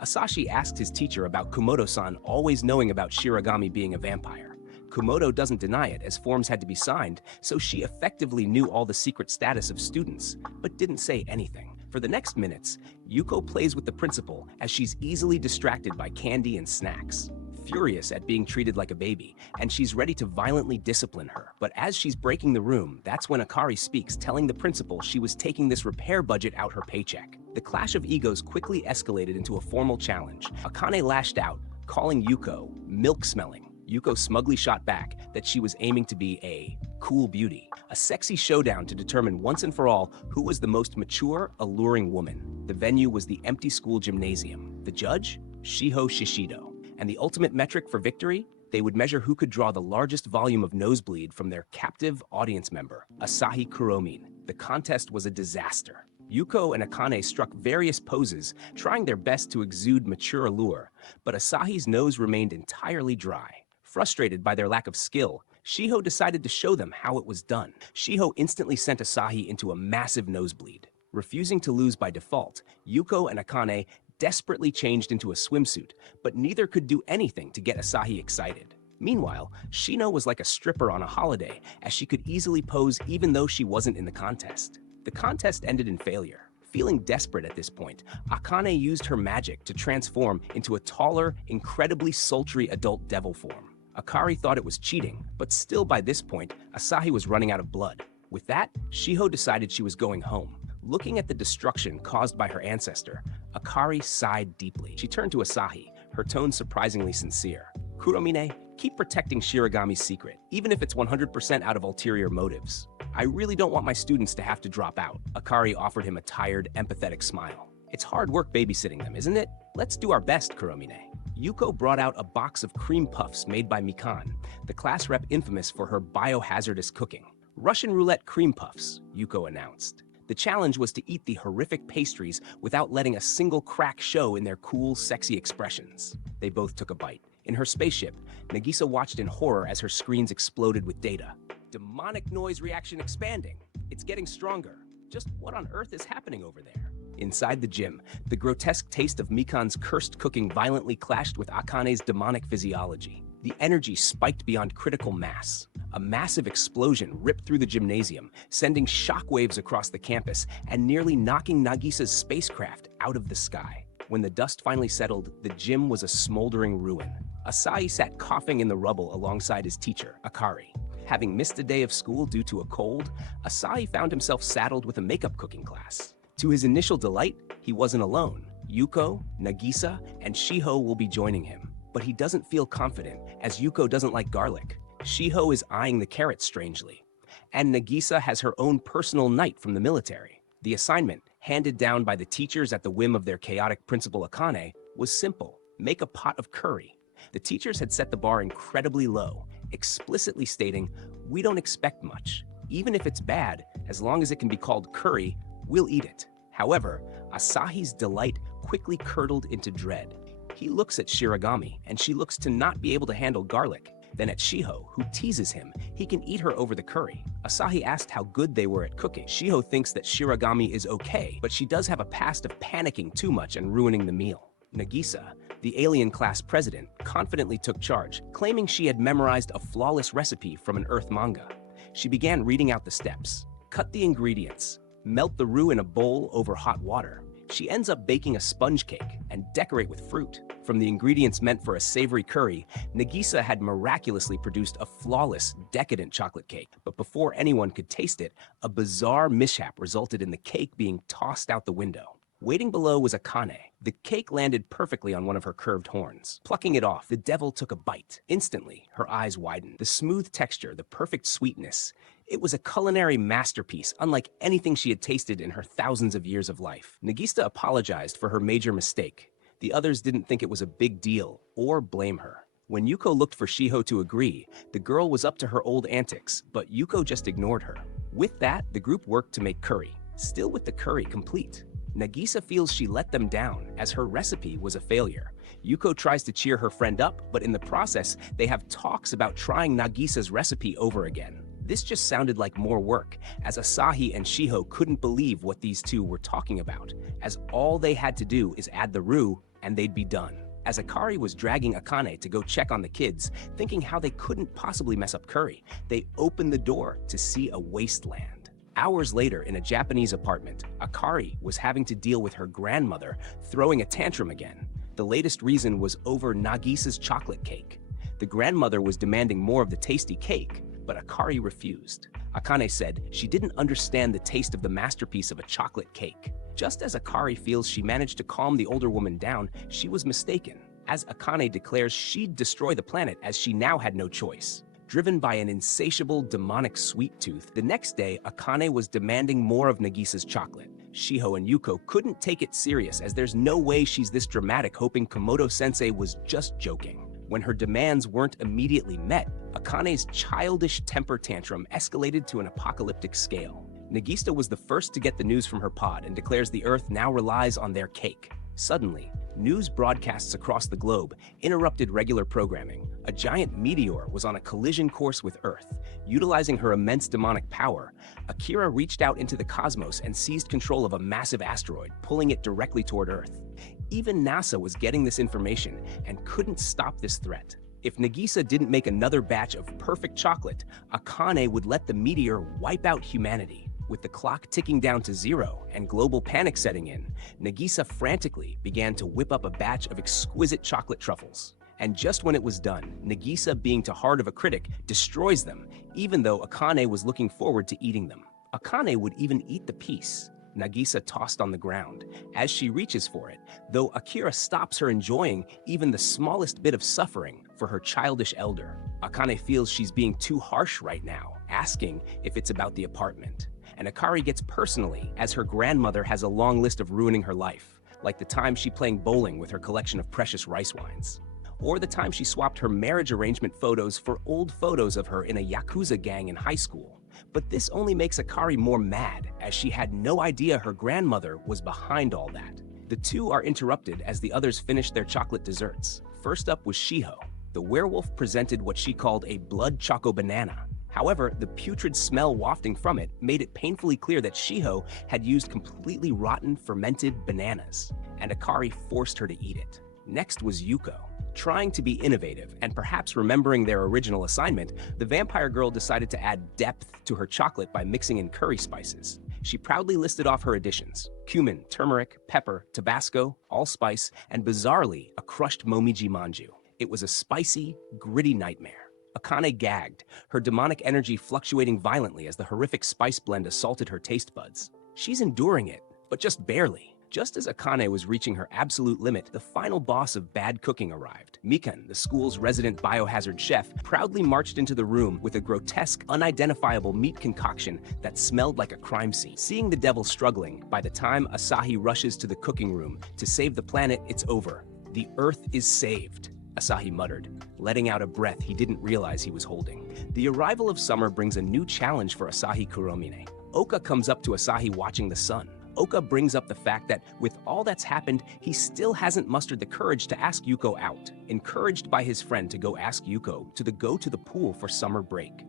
Asahi asked his teacher about Kumoto-san always knowing about Shiragami being a vampire. Kumoto doesn't deny it, as forms had to be signed, so she effectively knew all the secret status of students, but didn't say anything. For the next minutes, Yuko plays with the principal as she's easily distracted by candy and snacks. Furious at being treated like a baby, and she's ready to violently discipline her. But as she's breaking the room, that's when Akari speaks, telling the principal she was taking this repair budget out her paycheck. The clash of egos quickly escalated into a formal challenge. Akane lashed out, calling Yuko milk-smelling. Yuko smugly shot back that she was aiming to be a cool beauty. A sexy showdown to determine once and for all who was the most mature, alluring woman. The venue was the empty school gymnasium. The judge? Shiho Shishido. And the ultimate metric for victory? They would measure who could draw the largest volume of nosebleed from their captive audience member, Asahi Kuromine. The contest was a disaster. Yuko and Akane struck various poses, trying their best to exude mature allure, but Asahi's nose remained entirely dry. Frustrated by their lack of skill, Shiho decided to show them how it was done. Shiho instantly sent Asahi into a massive nosebleed. Refusing to lose by default, Yuko and Akane desperately changed into a swimsuit, but neither could do anything to get Asahi excited. Meanwhile, Shino was like a stripper on a holiday, as she could easily pose even though she wasn't in the contest. The contest ended in failure. Feeling desperate at this point, Akane used her magic to transform into a taller, incredibly sultry adult devil form. Akari thought it was cheating, but still by this point, Asahi was running out of blood. With that, Shiho decided she was going home. Looking at the destruction caused by her ancestor, Akari sighed deeply. She turned to Asahi, her tone surprisingly sincere. "Kuromine, keep protecting Shiragami's secret, even if it's 100% out of ulterior motives. I really don't want my students to have to drop out." Akari offered him a tired, empathetic smile. "It's hard work babysitting them, isn't it? Let's do our best, Kuromine." Yuko brought out a box of cream puffs made by Mikan, the class rep infamous for her biohazardous cooking. "Russian roulette cream puffs," Yuko announced. The challenge was to eat the horrific pastries without letting a single crack show in their cool, sexy expressions. They both took a bite. In her spaceship, Nagisa watched in horror as her screens exploded with data. Demonic noise reaction expanding. It's getting stronger. Just what on earth is happening over there? Inside the gym, the grotesque taste of Mikan's cursed cooking violently clashed with Akane's demonic physiology. The energy spiked beyond critical mass. A massive explosion ripped through the gymnasium, sending shockwaves across the campus and nearly knocking Nagisa's spacecraft out of the sky. When the dust finally settled, the gym was a smoldering ruin. Asahi sat coughing in the rubble alongside his teacher, Akari. Having missed a day of school due to a cold, Asahi found himself saddled with a makeup cooking class. To his initial delight, he wasn't alone. Yuko, Nagisa, and Shiho will be joining him. But he doesn't feel confident, as Yuko doesn't like garlic. Shiho is eyeing the carrots strangely. And Nagisa has her own personal knight from the military. The assignment, handed down by the teachers at the whim of their chaotic principal Akane, was simple: make a pot of curry. The teachers had set the bar incredibly low, explicitly stating, "We don't expect much. Even if it's bad, as long as it can be called curry, we'll eat it." However, Asahi's delight quickly curdled into dread. He looks at Shiragami, and she looks to not be able to handle garlic. Then at Shiho, who teases him, he can eat her over the curry. Asahi asked how good they were at cooking. Shiho thinks that Shiragami is okay, but she does have a past of panicking too much and ruining the meal. Nagisa, the alien class president, confidently took charge, claiming she had memorized a flawless recipe from an Earth manga. She began reading out the steps. Cut the ingredients. Melt the roux in a bowl over hot water. She ends up baking a sponge cake and decorate with fruit. From the ingredients meant for a savory curry, Nagisa had miraculously produced a flawless, decadent chocolate cake. But before anyone could taste it, a bizarre mishap resulted in the cake being tossed out the window. Waiting below was Akane. The cake landed perfectly on one of her curved horns. Plucking it off, the devil took a bite. Instantly, her eyes widened. The smooth texture, the perfect sweetness. It was a culinary masterpiece, unlike anything she had tasted in her thousands of years of life. Nagisa apologized for her major mistake. The others didn't think it was a big deal or blame her. When Yuko looked for Shiho to agree, the girl was up to her old antics, but Yuko just ignored her. With that, the group worked to make curry, still with the curry complete. Nagisa feels she let them down, as her recipe was a failure. Yuko tries to cheer her friend up, but in the process, they have talks about trying Nagisa's recipe over again. This just sounded like more work, as Asahi and Shiho couldn't believe what these two were talking about, as all they had to do is add the roux and they'd be done. As Akari was dragging Akane to go check on the kids, thinking how they couldn't possibly mess up curry, they opened the door to see a wasteland. Hours later, in a Japanese apartment, Akari was having to deal with her grandmother throwing a tantrum again. The latest reason was over Nagisa's chocolate cake. The grandmother was demanding more of the tasty cake, but Akari refused. Akane said she didn't understand the taste of the masterpiece of a chocolate cake. Just as Akari feels she managed to calm the older woman down, she was mistaken, as Akane declares she'd destroy the planet as she now had no choice. Driven by an insatiable demonic sweet tooth, the next day Akane was demanding more of Nagisa's chocolate. Shiho and Yuko couldn't take it serious, as there's no way she's this dramatic, hoping Komodo-sensei was just joking. When her demands weren't immediately met, Akane's childish temper tantrum escalated to an apocalyptic scale. Nagisa was the first to get the news from her pod and declares the Earth now relies on their cake. Suddenly, news broadcasts across the globe interrupted regular programming. A giant meteor was on a collision course with Earth. Utilizing her immense demonic power, Akira reached out into the cosmos and seized control of a massive asteroid, pulling it directly toward Earth. Even NASA was getting this information and couldn't stop this threat. If Nagisa didn't make another batch of perfect chocolate, Akane would let the meteor wipe out humanity. With the clock ticking down to zero and global panic setting in, Nagisa frantically began to whip up a batch of exquisite chocolate truffles. And just when it was done, Nagisa, being too hard of a critic, destroys them, even though Akane was looking forward to eating them. Akane would even eat the piece Nagisa tossed on the ground. As she reaches for it, though Akira stops her enjoying even the smallest bit of suffering for her childish elder. Akane feels she's being too harsh right now, asking if it's about the apartment. And Akari gets personally, as her grandmother has a long list of ruining her life, like the time she playing bowling with her collection of precious rice wines, or the time she swapped her marriage arrangement photos for old photos of her in a Yakuza gang in high school. But this only makes Akari more mad, as she had no idea her grandmother was behind all that. The two are interrupted as the others finish their chocolate desserts. First up was Shiho. The werewolf presented what she called a blood choco banana. However, the putrid smell wafting from it made it painfully clear that Shiho had used completely rotten fermented bananas, and Akari forced her to eat it. Next was Yuko. Trying to be innovative and perhaps remembering their original assignment, the vampire girl decided to add depth to her chocolate by mixing in curry spices. She proudly listed off her additions: cumin, turmeric, pepper, Tabasco, allspice, and bizarrely, a crushed momiji manju. It was a spicy, gritty nightmare. Akane gagged, her demonic energy fluctuating violently as the horrific spice blend assaulted her taste buds. She's enduring it, but just barely. Just as Akane was reaching her absolute limit, the final boss of bad cooking arrived. Mikan, the school's resident biohazard chef, proudly marched into the room with a grotesque, unidentifiable meat concoction that smelled like a crime scene. Seeing the devil struggling, by the time Asahi rushes to the cooking room to save the planet, it's over. The Earth is saved, Asahi muttered, letting out a breath he didn't realize he was holding. The arrival of summer brings a new challenge for Asahi Kuromine. Oka comes up to Asahi watching the sun. Oka brings up the fact that with all that's happened, he still hasn't mustered the courage to ask Yuko out. Encouraged by his friend to go ask Yuko to go to the pool for summer break.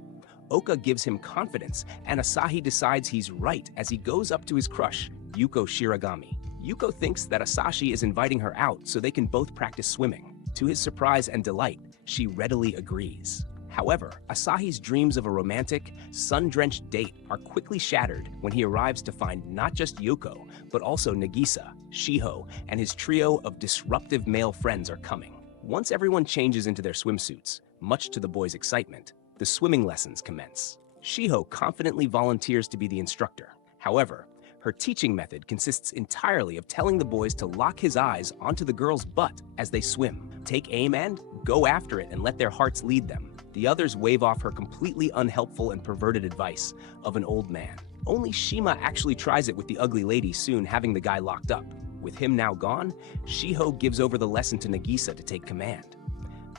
Oka gives him confidence, and Asahi decides he's right as he goes up to his crush, Youko Shiragami. Yuko thinks that Asahi is inviting her out so they can both practice swimming. To his surprise and delight, she readily agrees. However, Asahi's dreams of a romantic, sun-drenched date are quickly shattered when he arrives to find not just Yuko, but also Nagisa, Shiho, and his trio of disruptive male friends are coming. Once everyone changes into their swimsuits, much to the boys' excitement, the swimming lessons commence. Shiho confidently volunteers to be the instructor. However, her teaching method consists entirely of telling the boys to lock his eyes onto the girl's butt as they swim, take aim and go after it and let their hearts lead them. The others wave off her completely unhelpful and perverted advice of an old man. Only Shima actually tries it with the ugly lady, soon having the guy locked up. With him now gone, Shiho gives over the lesson to Nagisa to take command.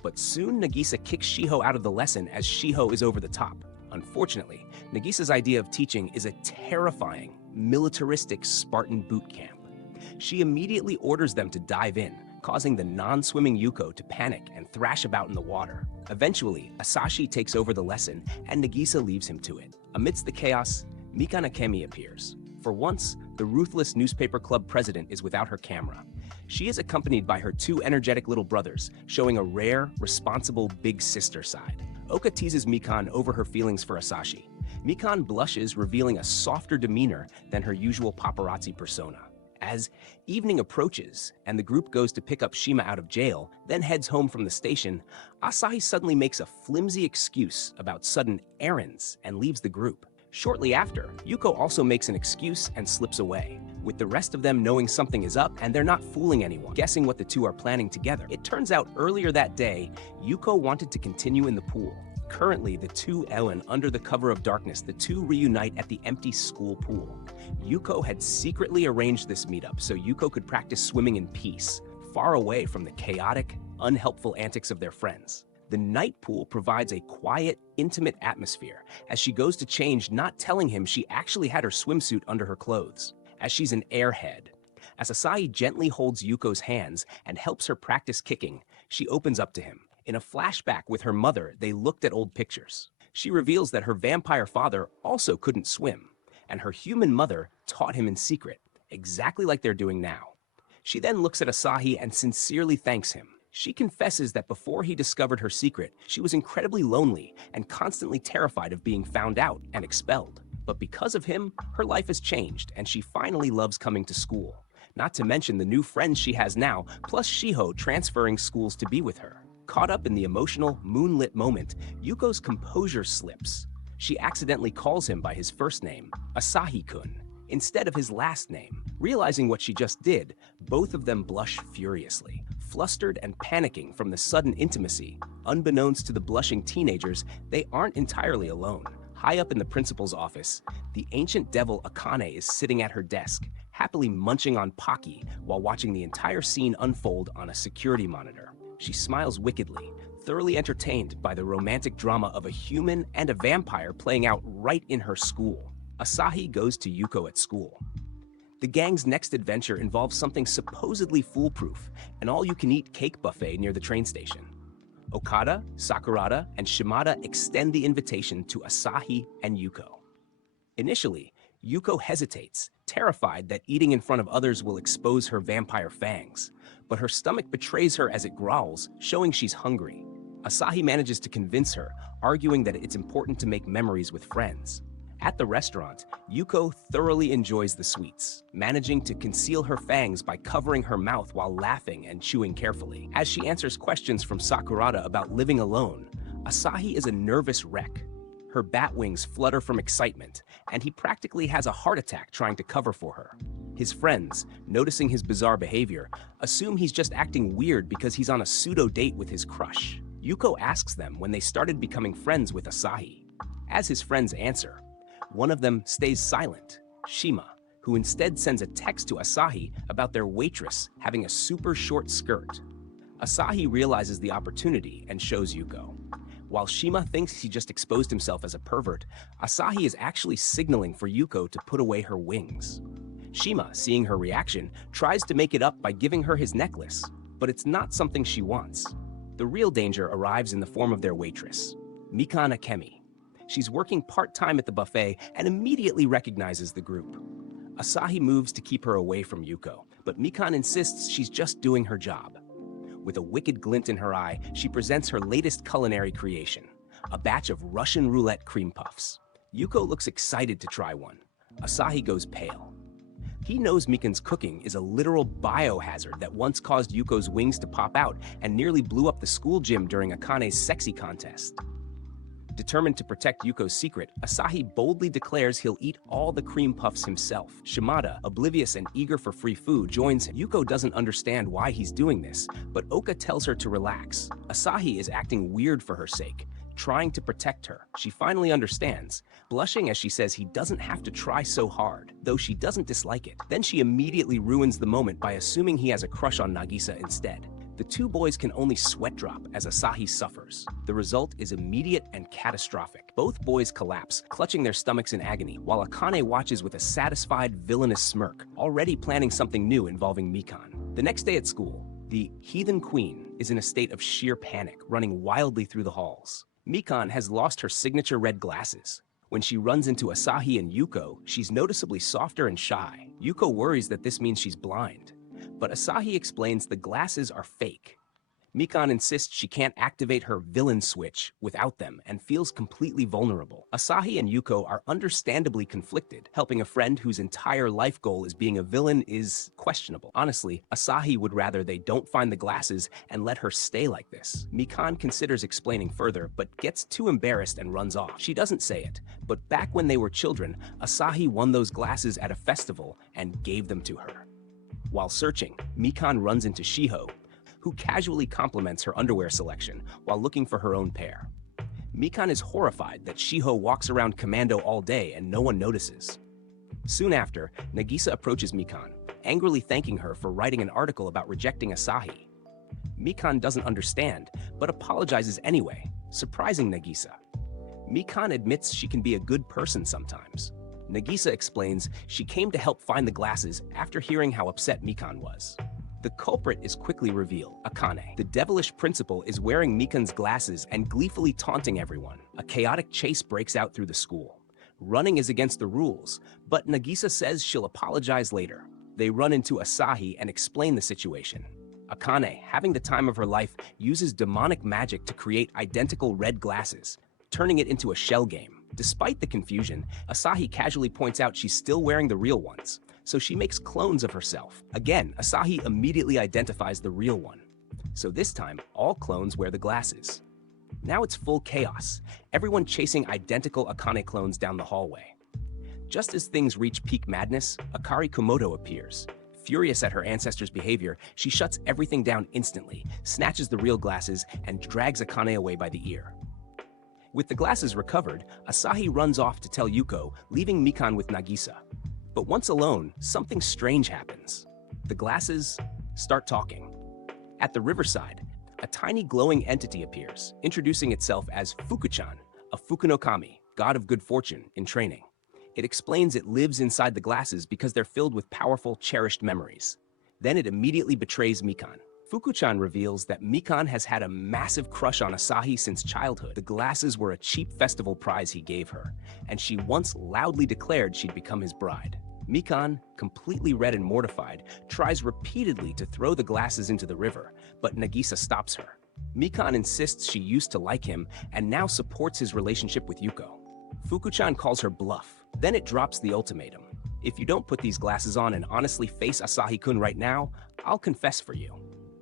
But soon Nagisa kicks Shiho out of the lesson as Shiho is over the top. Unfortunately, Nagisa's idea of teaching is a terrifying, militaristic Spartan boot camp. She immediately orders them to dive in, causing the non-swimming Yuko to panic and thrash about in the water. Eventually, Asahi takes over the lesson and Nagisa leaves him to it. Amidst the chaos, Mika Nakemi appears. For once, the ruthless newspaper club president is without her camera. She is accompanied by her two energetic little brothers, showing a rare, responsible big sister side. Oka teases Mikan over her feelings for Asahi. Mikan blushes, revealing a softer demeanor than her usual paparazzi persona. As evening approaches and the group goes to pick up Shima out of jail, then heads home from the station, Asahi suddenly makes a flimsy excuse about sudden errands and leaves the group. Shortly after, Yuko also makes an excuse and slips away, with the rest of them knowing something is up and they're not fooling anyone, guessing what the two are planning together. It turns out earlier that day, Yuko wanted to continue in the pool. Currently, the two Ellen, under the cover of darkness, the two reunite at the empty school pool. Yuko had secretly arranged this meetup so Yuko could practice swimming in peace, far away from the chaotic, unhelpful antics of their friends. The night pool provides a quiet, intimate atmosphere as she goes to change, not telling him she actually had her swimsuit under her clothes, as she's an airhead. As Asahi gently holds Yuko's hands and helps her practice kicking, she opens up to him. In a flashback with her mother, they looked at old pictures. She reveals that her vampire father also couldn't swim, and her human mother taught him in secret, exactly like they're doing now. She then looks at Asahi and sincerely thanks him. She confesses that before he discovered her secret, she was incredibly lonely and constantly terrified of being found out and expelled. But because of him, her life has changed, and she finally loves coming to school. Not to mention the new friends she has now, plus Shiho transferring schools to be with her. Caught up in the emotional, moonlit moment, Yuko's composure slips. She accidentally calls him by his first name, Asahi-kun, instead of his last name. Realizing what she just did, both of them blush furiously. Flustered and panicking from the sudden intimacy, unbeknownst to the blushing teenagers, they aren't entirely alone. High up in the principal's office, the ancient devil Akane is sitting at her desk, happily munching on Pocky while watching the entire scene unfold on a security monitor. She smiles wickedly, thoroughly entertained by the romantic drama of a human and a vampire playing out right in her school. Asahi goes to Yuko at school. The gang's next adventure involves something supposedly foolproof, an all-you-can-eat cake buffet near the train station. Okada, Sakurada, and Shimada extend the invitation to Asahi and Yuko. Initially, Yuko hesitates, terrified that eating in front of others will expose her vampire fangs, but her stomach betrays her as it growls, showing she's hungry. Asahi manages to convince her, arguing that it's important to make memories with friends. At the restaurant, Yuko thoroughly enjoys the sweets, managing to conceal her fangs by covering her mouth while laughing and chewing carefully. As she answers questions from Sakurada about living alone, Asahi is a nervous wreck. Her bat wings flutter from excitement, and he practically has a heart attack trying to cover for her. His friends, noticing his bizarre behavior, assume he's just acting weird because he's on a pseudo-date with his crush. Yuko asks them when they started becoming friends with Asahi. As his friends answer, one of them stays silent, Shima, who instead sends a text to Asahi about their waitress having a super short skirt. Asahi realizes the opportunity and shows Yuko. While Shima thinks he just exposed himself as a pervert, Asahi is actually signaling for Yuko to put away her wings. Shima, seeing her reaction, tries to make it up by giving her his necklace, but it's not something she wants. The real danger arrives in the form of their waitress, Mika Nakemi. She's working part-time at the buffet and immediately recognizes the group. Asahi moves to keep her away from Yuko, but Mikan insists she's just doing her job. With a wicked glint in her eye, she presents her latest culinary creation, a batch of Russian roulette cream puffs. Yuko looks excited to try one. Asahi goes pale. He knows Mikan's cooking is a literal biohazard that once caused Yuko's wings to pop out and nearly blew up the school gym during Akane's sexy contest. Determined to protect Yuko's secret, Asahi boldly declares he'll eat all the cream puffs himself. Shimada, oblivious and eager for free food, joins him. Yuko doesn't understand why he's doing this, but Oka tells her to relax. Asahi is acting weird for her sake, trying to protect her. She finally understands, blushing as she says he doesn't have to try so hard, though she doesn't dislike it. Then she immediately ruins the moment by assuming he has a crush on Nagisa instead. The two boys can only sweat drop as Asahi suffers. The result is immediate and catastrophic. Both boys collapse, clutching their stomachs in agony, while Akane watches with a satisfied, villainous smirk, already planning something new involving Mikan. The next day at school, the heathen queen is in a state of sheer panic, running wildly through the halls. Mikan has lost her signature red glasses. When she runs into Asahi and Yuko, she's noticeably softer and shy. Yuko worries that this means she's blind, but Asahi explains the glasses are fake. Mikan insists she can't activate her villain switch without them and feels completely vulnerable. Asahi and Yuko are understandably conflicted. Helping a friend whose entire life goal is being a villain is questionable. Honestly, Asahi would rather they don't find the glasses and let her stay like this. Mikan considers explaining further, but gets too embarrassed and runs off. She doesn't say it, but back when they were children, Asahi won those glasses at a festival and gave them to her. While searching, Mikan runs into Shiho, who casually compliments her underwear selection while looking for her own pair. Mikan is horrified that Shiho walks around commando all day and no one notices. Soon after, Nagisa approaches Mikan, angrily thanking her for writing an article about rejecting Asahi. Mikan doesn't understand, but apologizes anyway, surprising Nagisa. Mikan admits she can be a good person sometimes. Nagisa explains she came to help find the glasses after hearing how upset Mikan was. The culprit is quickly revealed, Akane. The devilish principal is wearing Mikan's glasses and gleefully taunting everyone. A chaotic chase breaks out through the school. Running is against the rules, but Nagisa says she'll apologize later. They run into Asahi and explain the situation. Akane, having the time of her life, uses demonic magic to create identical red glasses, turning it into a shell game. Despite the confusion, Asahi casually points out she's still wearing the real ones, so she makes clones of herself. Again, Asahi immediately identifies the real one. So this time, all clones wear the glasses. Now it's full chaos, everyone chasing identical Akane clones down the hallway. Just as things reach peak madness, Akari Komodo appears. Furious at her ancestors' behavior, she shuts everything down instantly, snatches the real glasses, and drags Akane away by the ear. With the glasses recovered, Asahi runs off to tell Yuko, leaving Mikan with Nagisa. But once alone, something strange happens. The glasses start talking. At the riverside, a tiny glowing entity appears, introducing itself as Fuku-chan, a Fukunokami, god of good fortune, in training. It explains it lives inside the glasses because they're filled with powerful, cherished memories. Then it immediately betrays Mikan. Fuku-chan reveals that Mikan has had a massive crush on Asahi since childhood. The glasses were a cheap festival prize he gave her, and she once loudly declared she'd become his bride. Mikan, completely red and mortified, tries repeatedly to throw the glasses into the river, but Nagisa stops her. Mikan insists she used to like him and now supports his relationship with Yuko. Fuku-chan calls her bluff. Then it drops the ultimatum. If you don't put these glasses on and honestly face Asahi-kun right now, I'll confess for you.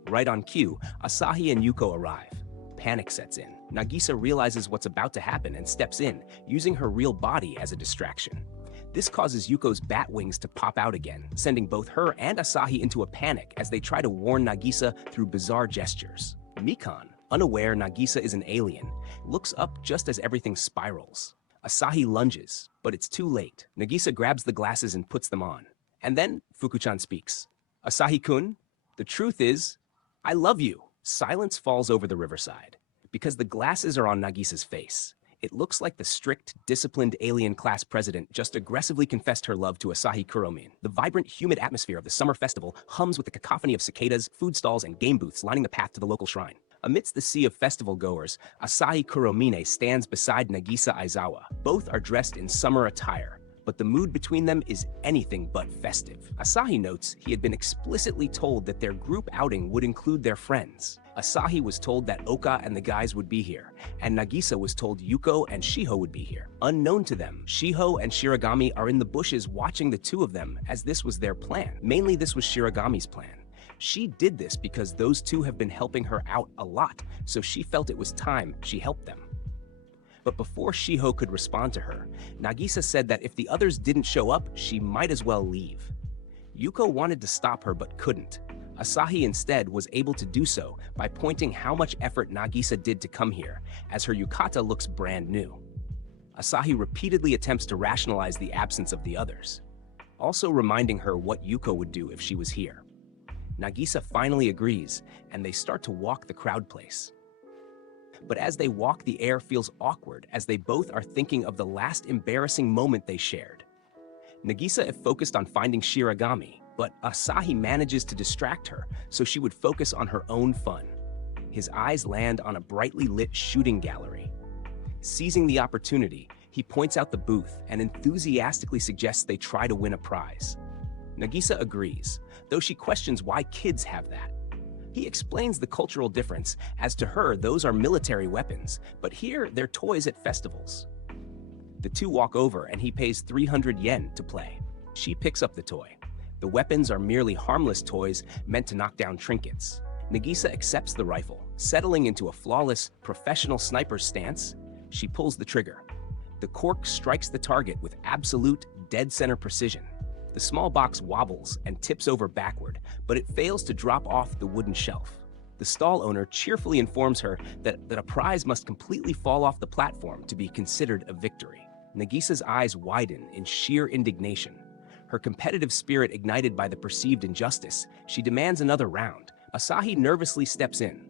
Right on cue, Asahi and Yuko arrive. Panic sets in. Nagisa realizes what's about to happen and steps in, using her real body as a distraction. This causes Yuko's bat wings to pop out again, sending both her and Asahi into a panic as they try to warn Nagisa through bizarre gestures. Mikan, unaware Nagisa is an alien, looks up just as everything spirals. Asahi lunges, but it's too late. Nagisa grabs the glasses and puts them on. And then Fuku-chan speaks. Asahi-kun, the truth is, I love you. Silence falls over the riverside. Because the glasses are on Nagisa's face, it looks like the strict, disciplined alien class president just aggressively confessed her love to Asahi Kuromine. The vibrant, humid atmosphere of the summer festival hums with the cacophony of cicadas, food stalls, and game booths lining the path to the local shrine. Amidst the sea of festival goers, Asahi Kuromine stands beside Nagisa Aizawa. Both are dressed in summer attire, but the mood between them is anything but festive. Asahi notes he had been explicitly told that their group outing would include their friends. Asahi was told that Oka and the guys would be here, and Nagisa was told Yuko and Shiho would be here. Unknown to them, Shiho and Shiragami are in the bushes watching the two of them, as this was their plan. Mainly this was Shiragami's plan. She did this because those two have been helping her out a lot, so she felt it was time she helped them. But before Shiho could respond to her, Nagisa said that if the others didn't show up, she might as well leave. Yuko wanted to stop her but couldn't. Asahi instead was able to do so by pointing how much effort Nagisa did to come here, as her yukata looks brand new. Asahi repeatedly attempts to rationalize the absence of the others, also reminding her what Yuko would do if she was here. Nagisa finally agrees, and they start to walk the crowd place. But as they walk, the air feels awkward as they both are thinking of the last embarrassing moment they shared. Nagisa is focused on finding Shiragami, but Asahi manages to distract her so she would focus on her own fun. His eyes land on a brightly lit shooting gallery. Seizing the opportunity, he points out the booth and enthusiastically suggests they try to win a prize. Nagisa agrees, though she questions why kids have that. He explains the cultural difference, as to her those are military weapons, but here they're toys at festivals. The two walk over and he pays 300 yen to play. She picks up the toy. The weapons are merely harmless toys meant to knock down trinkets. Nagisa accepts the rifle, settling into a flawless, professional sniper's stance. She pulls the trigger. The cork strikes the target with absolute, dead-center precision. The small box wobbles and tips over backward, but it fails to drop off the wooden shelf. The stall owner cheerfully informs her that a prize must completely fall off the platform to be considered a victory. Nagisa's eyes widen in sheer indignation. Her competitive spirit ignited by the perceived injustice, she demands another round. Asahi nervously steps in,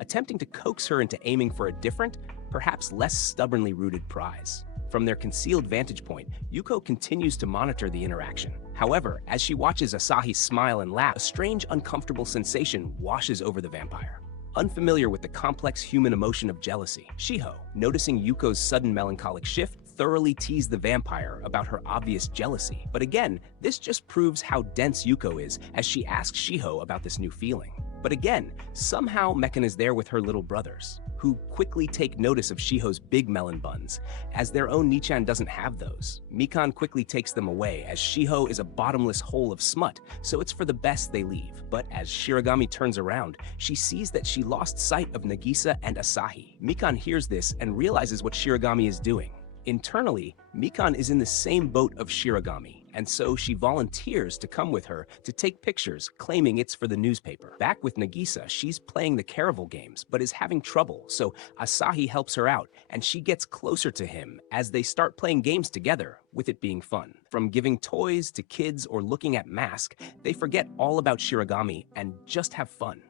attempting to coax her into aiming for a different, perhaps less stubbornly rooted prize. From their concealed vantage point, Yuko continues to monitor the interaction. However, as she watches Asahi smile and laugh, a strange, uncomfortable sensation washes over the vampire. Unfamiliar with the complex human emotion of jealousy, Shiho, noticing Yuko's sudden melancholic shift, thoroughly teased the vampire about her obvious jealousy. But again, this just proves how dense Yuko is as she asks Shiho about this new feeling. But again, somehow Mekan is there with her little brothers, who quickly take notice of Shiho's big melon buns, as their own Nichan doesn't have those. Mikan quickly takes them away, as Shiho is a bottomless hole of smut, so it's for the best they leave. But as Shiragami turns around, she sees that she lost sight of Nagisa and Asahi. Mikan hears this and realizes what Shiragami is doing. Internally, Mikan is in the same boat of Shiragami, and so she volunteers to come with her to take pictures, claiming it's for the newspaper. Back with Nagisa, she's playing the Caravel games, but is having trouble, so Asahi helps her out, and she gets closer to him as they start playing games together, with it being fun. From giving toys to kids or looking at masks, they forget all about Shiragami and just have fun.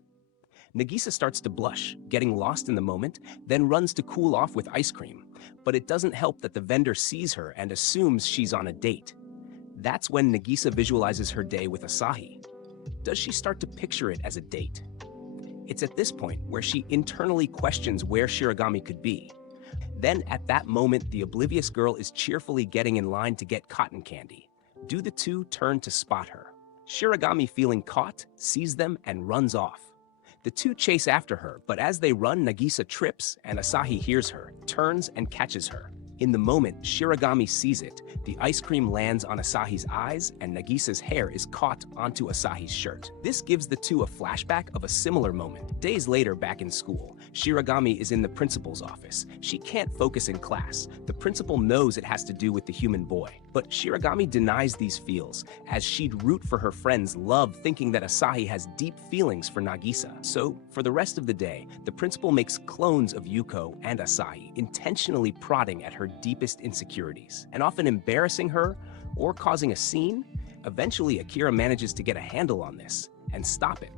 Nagisa starts to blush, getting lost in the moment, then runs to cool off with ice cream. But it doesn't help that the vendor sees her and assumes she's on a date. That's when Nagisa visualizes her day with Asahi. Does she start to picture it as a date? It's at this point where she internally questions where Shiragami could be. Then at that moment, the oblivious girl is cheerfully getting in line to get cotton candy. Do the two turn to spot her? Shiragami, feeling caught, sees them and runs off. The two chase after her, but as they run, Nagisa trips and Asahi hears her, turns and catches her. In the moment Shiragami sees it, the ice cream lands on Asahi's eyes and Nagisa's hair is caught onto Asahi's shirt. This gives the two a flashback of a similar moment. Days later, back in school, Shiragami is in the principal's office. She can't focus in class. The principal knows it has to do with the human boy. But Shiragami denies these feels, as she'd root for her friend's love, thinking that Asahi has deep feelings for Nagisa. So, for the rest of the day, the principal makes clones of Yuko and Asahi, intentionally prodding at her deepest insecurities, and often embarrassing her or causing a scene. Eventually, Akira manages to get a handle on this and stop it.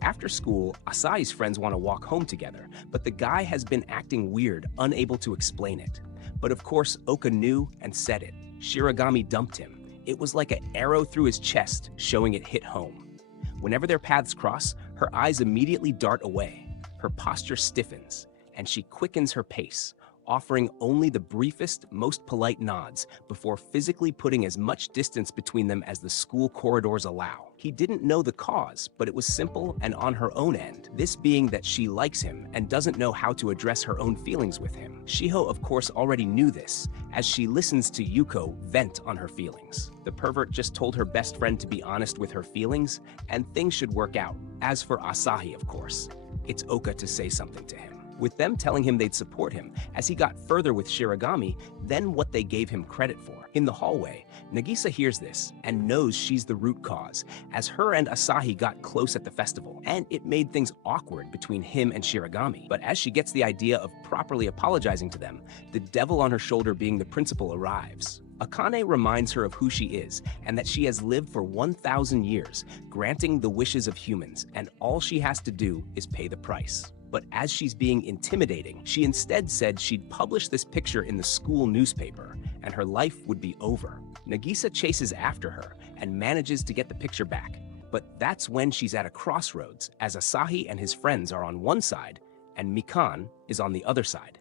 After school, Asahi's friends want to walk home together, but the guy has been acting weird, unable to explain it. But of course, Oka knew and said it. Shiragami dumped him. It was like an arrow through his chest, showing it hit home. Whenever their paths cross, her eyes immediately dart away. Her posture stiffens, and she quickens her pace, offering only the briefest, most polite nods before physically putting as much distance between them as the school corridors allow. He didn't know the cause, but it was simple and on her own end, this being that she likes him and doesn't know how to address her own feelings with him. Shiho, of course, already knew this, as she listens to Yuko vent on her feelings. The pervert just told her best friend to be honest with her feelings, and things should work out. As for Asahi, of course, it's Oka to say something to him, with them telling him they'd support him as he got further with Shiragami than what they gave him credit for. In the hallway, Nagisa hears this and knows she's the root cause, as her and Asahi got close at the festival, and it made things awkward between him and Shiragami. But as she gets the idea of properly apologizing to them, the devil on her shoulder being the principal arrives. Akane reminds her of who she is and that she has lived for 1,000 years, granting the wishes of humans, and all she has to do is pay the price. But as she's being intimidating, she instead said she'd publish this picture in the school newspaper, and her life would be over. Nagisa chases after her and manages to get the picture back, but that's when she's at a crossroads, as Asahi and his friends are on one side, and Mikan is on the other side.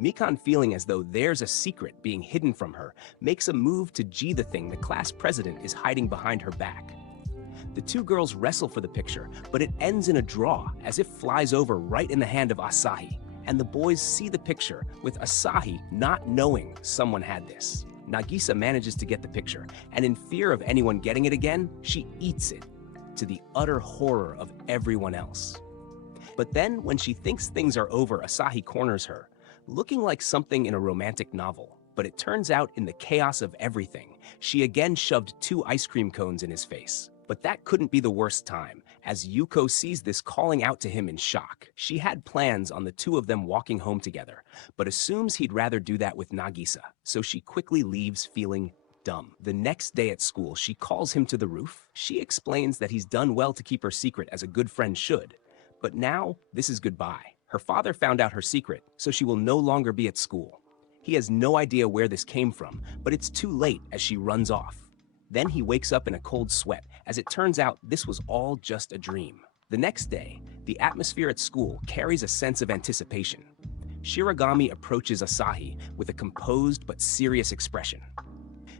Mikan, feeling as though there's a secret being hidden from her, makes a move to G the thing the class president is hiding behind her back. The two girls wrestle for the picture, but it ends in a draw as it flies over right in the hand of Asahi, and the boys see the picture, with Asahi not knowing someone had this. Nagisa manages to get the picture, and in fear of anyone getting it again, she eats it, to the utter horror of everyone else. But then, when she thinks things are over, Asahi corners her, looking like something in a romantic novel. But it turns out, in the chaos of everything, she again shoved 2 ice cream cones in his face. But that couldn't be the worst time, as Yuko sees this, calling out to him in shock. She had plans on the two of them walking home together, but assumes he'd rather do that with Nagisa, so she quickly leaves feeling dumb. The next day at school, she calls him to the roof. She explains that he's done well to keep her secret, as a good friend should, but now this is goodbye. Her father found out her secret, so she will no longer be at school. He has no idea where this came from, but it's too late as she runs off. Then he wakes up in a cold sweat, as it turns out this was all just a dream. The next day, the atmosphere at school carries a sense of anticipation. Shiragami approaches Asahi with a composed but serious expression.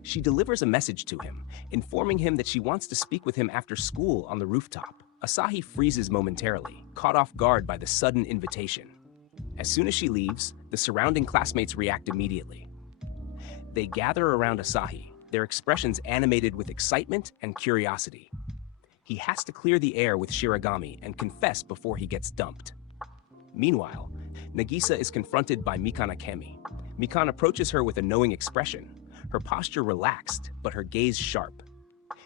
She delivers a message to him, informing him that she wants to speak with him after school on the rooftop. Asahi freezes momentarily, caught off guard by the sudden invitation. As soon as she leaves, the surrounding classmates react immediately. They gather around Asahi, their expressions animated with excitement and curiosity. He has to clear the air with Shiragami and confess before he gets dumped. Meanwhile, Nagisa is confronted by Mikan Akemi. Mikan approaches her with a knowing expression, her posture relaxed, but her gaze sharp.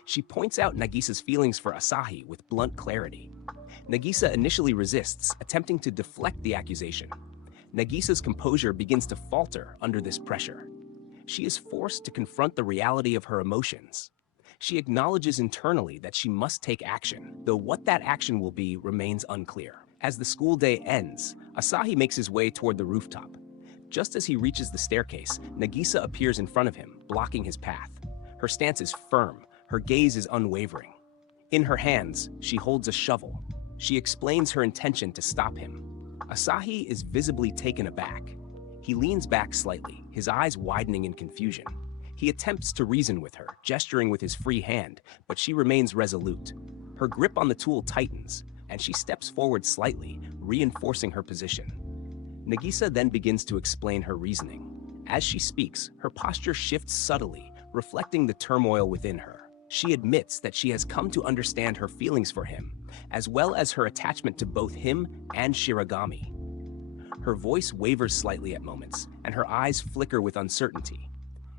She points out Nagisa's feelings for Asahi with blunt clarity. Nagisa initially resists, attempting to deflect the accusation. Nagisa's composure begins to falter under this pressure. She is forced to confront the reality of her emotions. She acknowledges internally that she must take action, though what that action will be remains unclear. As the school day ends, Asahi makes his way toward the rooftop. Just as he reaches the staircase, Nagisa appears in front of him, blocking his path. Her stance is firm, her gaze is unwavering. In her hands, she holds a shovel. She explains her intention to stop him. Asahi is visibly taken aback. He leans back slightly, his eyes widening in confusion. He attempts to reason with her, gesturing with his free hand, but she remains resolute. Her grip on the tool tightens, and she steps forward slightly, reinforcing her position. Nagisa then begins to explain her reasoning. As she speaks, her posture shifts subtly, reflecting the turmoil within her. She admits that she has come to understand her feelings for him, as well as her attachment to both him and Shiragami. Her voice wavers slightly at moments, and her eyes flicker with uncertainty.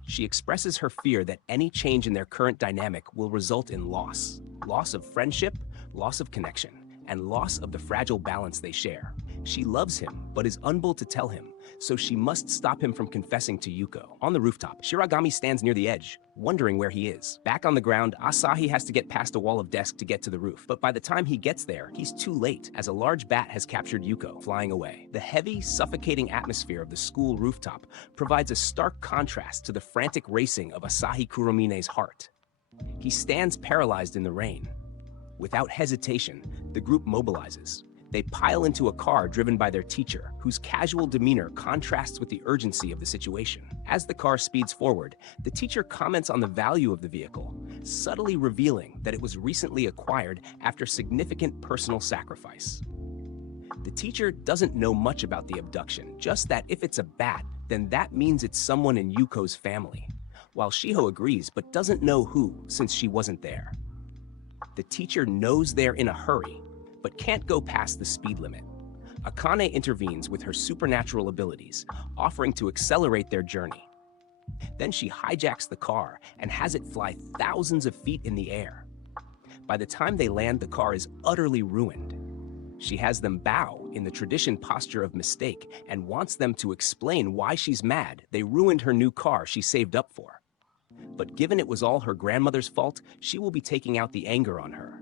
She expresses her fear that any change in their current dynamic will result in loss. Loss of friendship, loss of connection, and loss of the fragile balance they share. She loves him, but is unable to tell him, so she must stop him from confessing to Yuko. On the rooftop, Shiragami stands near the edge, wondering where he is. Back on the ground, Asahi has to get past a wall of desks to get to the roof, but by the time he gets there, he's too late, as a large bat has captured Yuko, flying away. The heavy, suffocating atmosphere of the school rooftop provides a stark contrast to the frantic racing of Asahi Kuromine's heart. He stands paralyzed in the rain. Without hesitation, the group mobilizes. They pile into a car driven by their teacher, whose casual demeanor contrasts with the urgency of the situation. As the car speeds forward, the teacher comments on the value of the vehicle, subtly revealing that it was recently acquired after significant personal sacrifice. The teacher doesn't know much about the abduction, just that if it's a bat, then that means it's someone in Yuko's family, while Shiho agrees but doesn't know who since she wasn't there. The teacher knows they're in a hurry, but can't go past the speed limit. Akane intervenes with her supernatural abilities, offering to accelerate their journey. Then she hijacks the car and has it fly thousands of feet in the air. By the time they land, the car is utterly ruined. She has them bow in the tradition posture of mistake and wants them to explain why she's mad they ruined her new car she saved up for. But given it was all her grandmother's fault, she will be taking out the anger on her.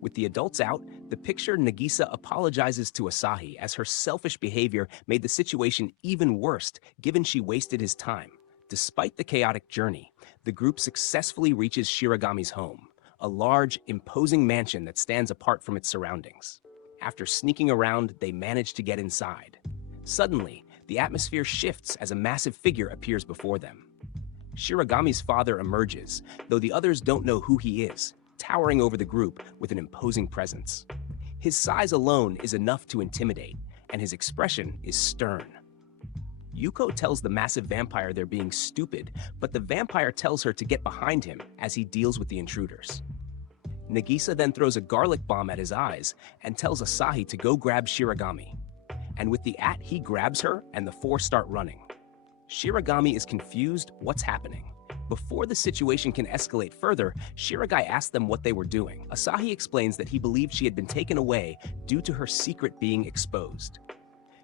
With the adults out, the pictured Nagisa apologizes to Asahi as her selfish behavior made the situation even worse given she wasted his time. Despite the chaotic journey, the group successfully reaches Shiragami's home, a large, imposing mansion that stands apart from its surroundings. After sneaking around, they manage to get inside. Suddenly, the atmosphere shifts as a massive figure appears before them. Shiragami's father emerges, though the others don't know who he is, towering over the group with an imposing presence. His size alone is enough to intimidate, and his expression is stern. Yuko tells the massive vampire they're being stupid, but the vampire tells her to get behind him as he deals with the intruders. Nagisa then throws a garlic bomb at his eyes and tells Asahi to go grab Shiragami. And with the he grabs her and the four start running. Shiragami is confused what's happening. Before the situation can escalate further, Shiragai asks them what they were doing. Asahi explains that he believed she had been taken away due to her secret being exposed.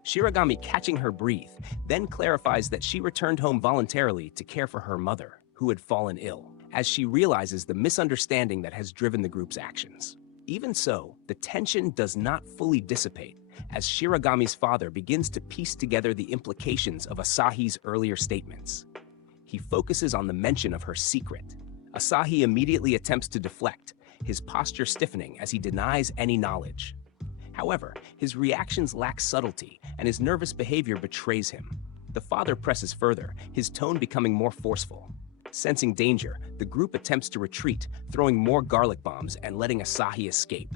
Shiragami, catching her breath, then clarifies that she returned home voluntarily to care for her mother, who had fallen ill, as she realizes the misunderstanding that has driven the group's actions. Even so, the tension does not fully dissipate, as Shiragami's father begins to piece together the implications of Asahi's earlier statements. He focuses on the mention of her secret. Asahi immediately attempts to deflect, his posture stiffening as he denies any knowledge. However, his reactions lack subtlety, and his nervous behavior betrays him. The father presses further, his tone becoming more forceful. Sensing danger, the group attempts to retreat, throwing more garlic bombs and letting Asahi escape.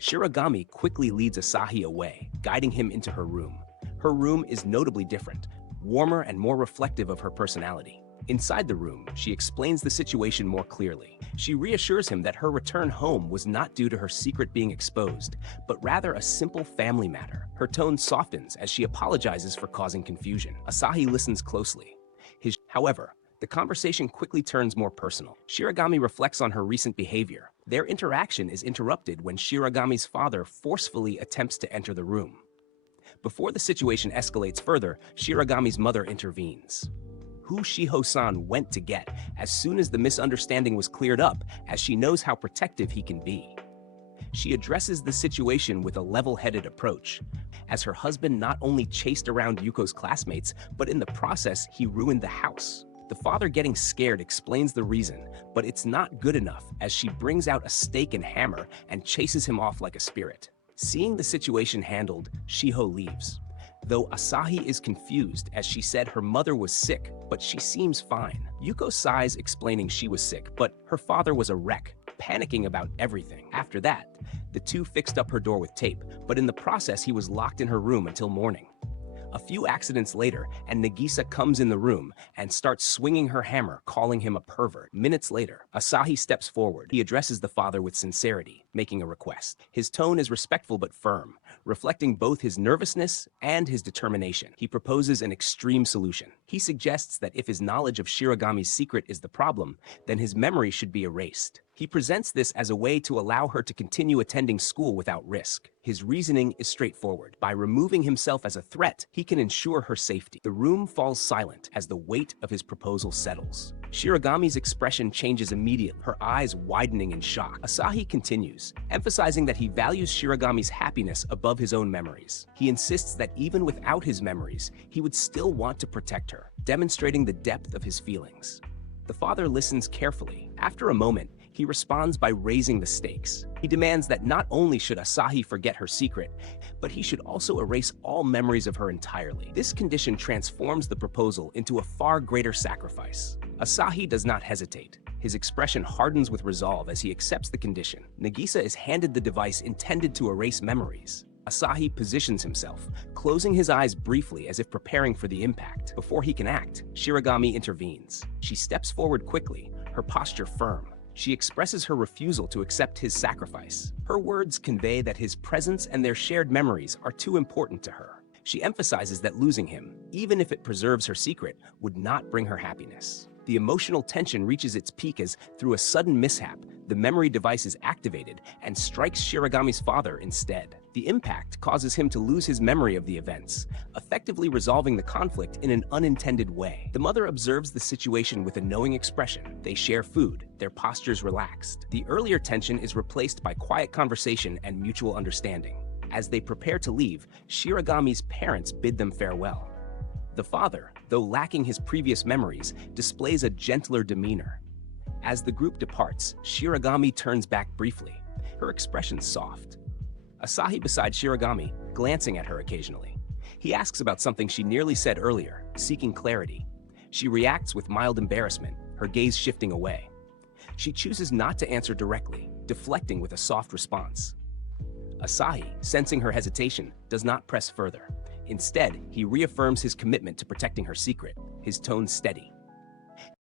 Shiragami quickly leads Asahi away, guiding him into her room. Her room is notably different, warmer and more reflective of her personality. Inside the room, she explains the situation more clearly. She reassures him that her return home was not due to her secret being exposed, but rather a simple family matter. Her tone softens as she apologizes for causing confusion. Asahi listens closely. However, the conversation quickly turns more personal. Shiragami reflects on her recent behavior. Their interaction is interrupted when Shiragami's father forcefully attempts to enter the room. Before the situation escalates further, Shiragami's mother intervenes. Who Shiho-san went to get as soon as the misunderstanding was cleared up, as she knows how protective he can be. She addresses the situation with a level-headed approach, as her husband not only chased around Yuko's classmates, but in the process, he ruined the house. The father, getting scared, explains the reason, but it's not good enough as she brings out a stake and hammer and chases him off like a spirit. Seeing the situation handled, Shiho leaves. Though Asahi is confused as she said her mother was sick, but she seems fine. Yuko sighs, explaining she was sick, but her father was a wreck, panicking about everything. After that, the two fixed up her door with tape, but in the process he was locked in her room until morning. A few accidents later, and Nagisa comes in the room and starts swinging her hammer, calling him a pervert. Minutes later, Asahi steps forward. He addresses the father with sincerity, making a request. His tone is respectful but firm, reflecting both his nervousness and his determination. He proposes an extreme solution. He suggests that if his knowledge of Shiragami's secret is the problem, then his memory should be erased. He presents this as a way to allow her to continue attending school without risk. His reasoning is straightforward. By removing himself as a threat, he can ensure her safety. The room falls silent as the weight of his proposal settles. Shiragami's expression changes immediately, her eyes widening in shock. Asahi continues, emphasizing that he values Shiragami's happiness above his own memories. He insists that even without his memories, he would still want to protect her, demonstrating the depth of his feelings. The father listens carefully. After a moment, He responds by raising the stakes. He demands that not only should Asahi forget her secret, but he should also erase all memories of her entirely. This condition transforms the proposal into a far greater sacrifice. Asahi does not hesitate. His expression hardens with resolve as he accepts the condition. Nagisa is handed the device intended to erase memories. Asahi positions himself, closing his eyes briefly as if preparing for the impact. Before he can act, Shiragami intervenes. She steps forward quickly, her posture firm. She expresses her refusal to accept his sacrifice. Her words convey that his presence and their shared memories are too important to her. She emphasizes that losing him, even if it preserves her secret, would not bring her happiness. The emotional tension reaches its peak as, through a sudden mishap, the memory device is activated and strikes Shiragami's father instead. The impact causes him to lose his memory of the events, effectively resolving the conflict in an unintended way. The mother observes the situation with a knowing expression. They share food, their postures relaxed. The earlier tension is replaced by quiet conversation and mutual understanding. As they prepare to leave, Shiragami's parents bid them farewell. The father, though lacking his previous memories, displays a gentler demeanor. As the group departs, Shiragami turns back briefly, her expression soft. Asahi beside Shiragami, glancing at her occasionally. He asks about something she nearly said earlier, seeking clarity. She reacts with mild embarrassment, her gaze shifting away. She chooses not to answer directly, deflecting with a soft response. Asahi, sensing her hesitation, does not press further. Instead, he reaffirms his commitment to protecting her secret, his tone steady.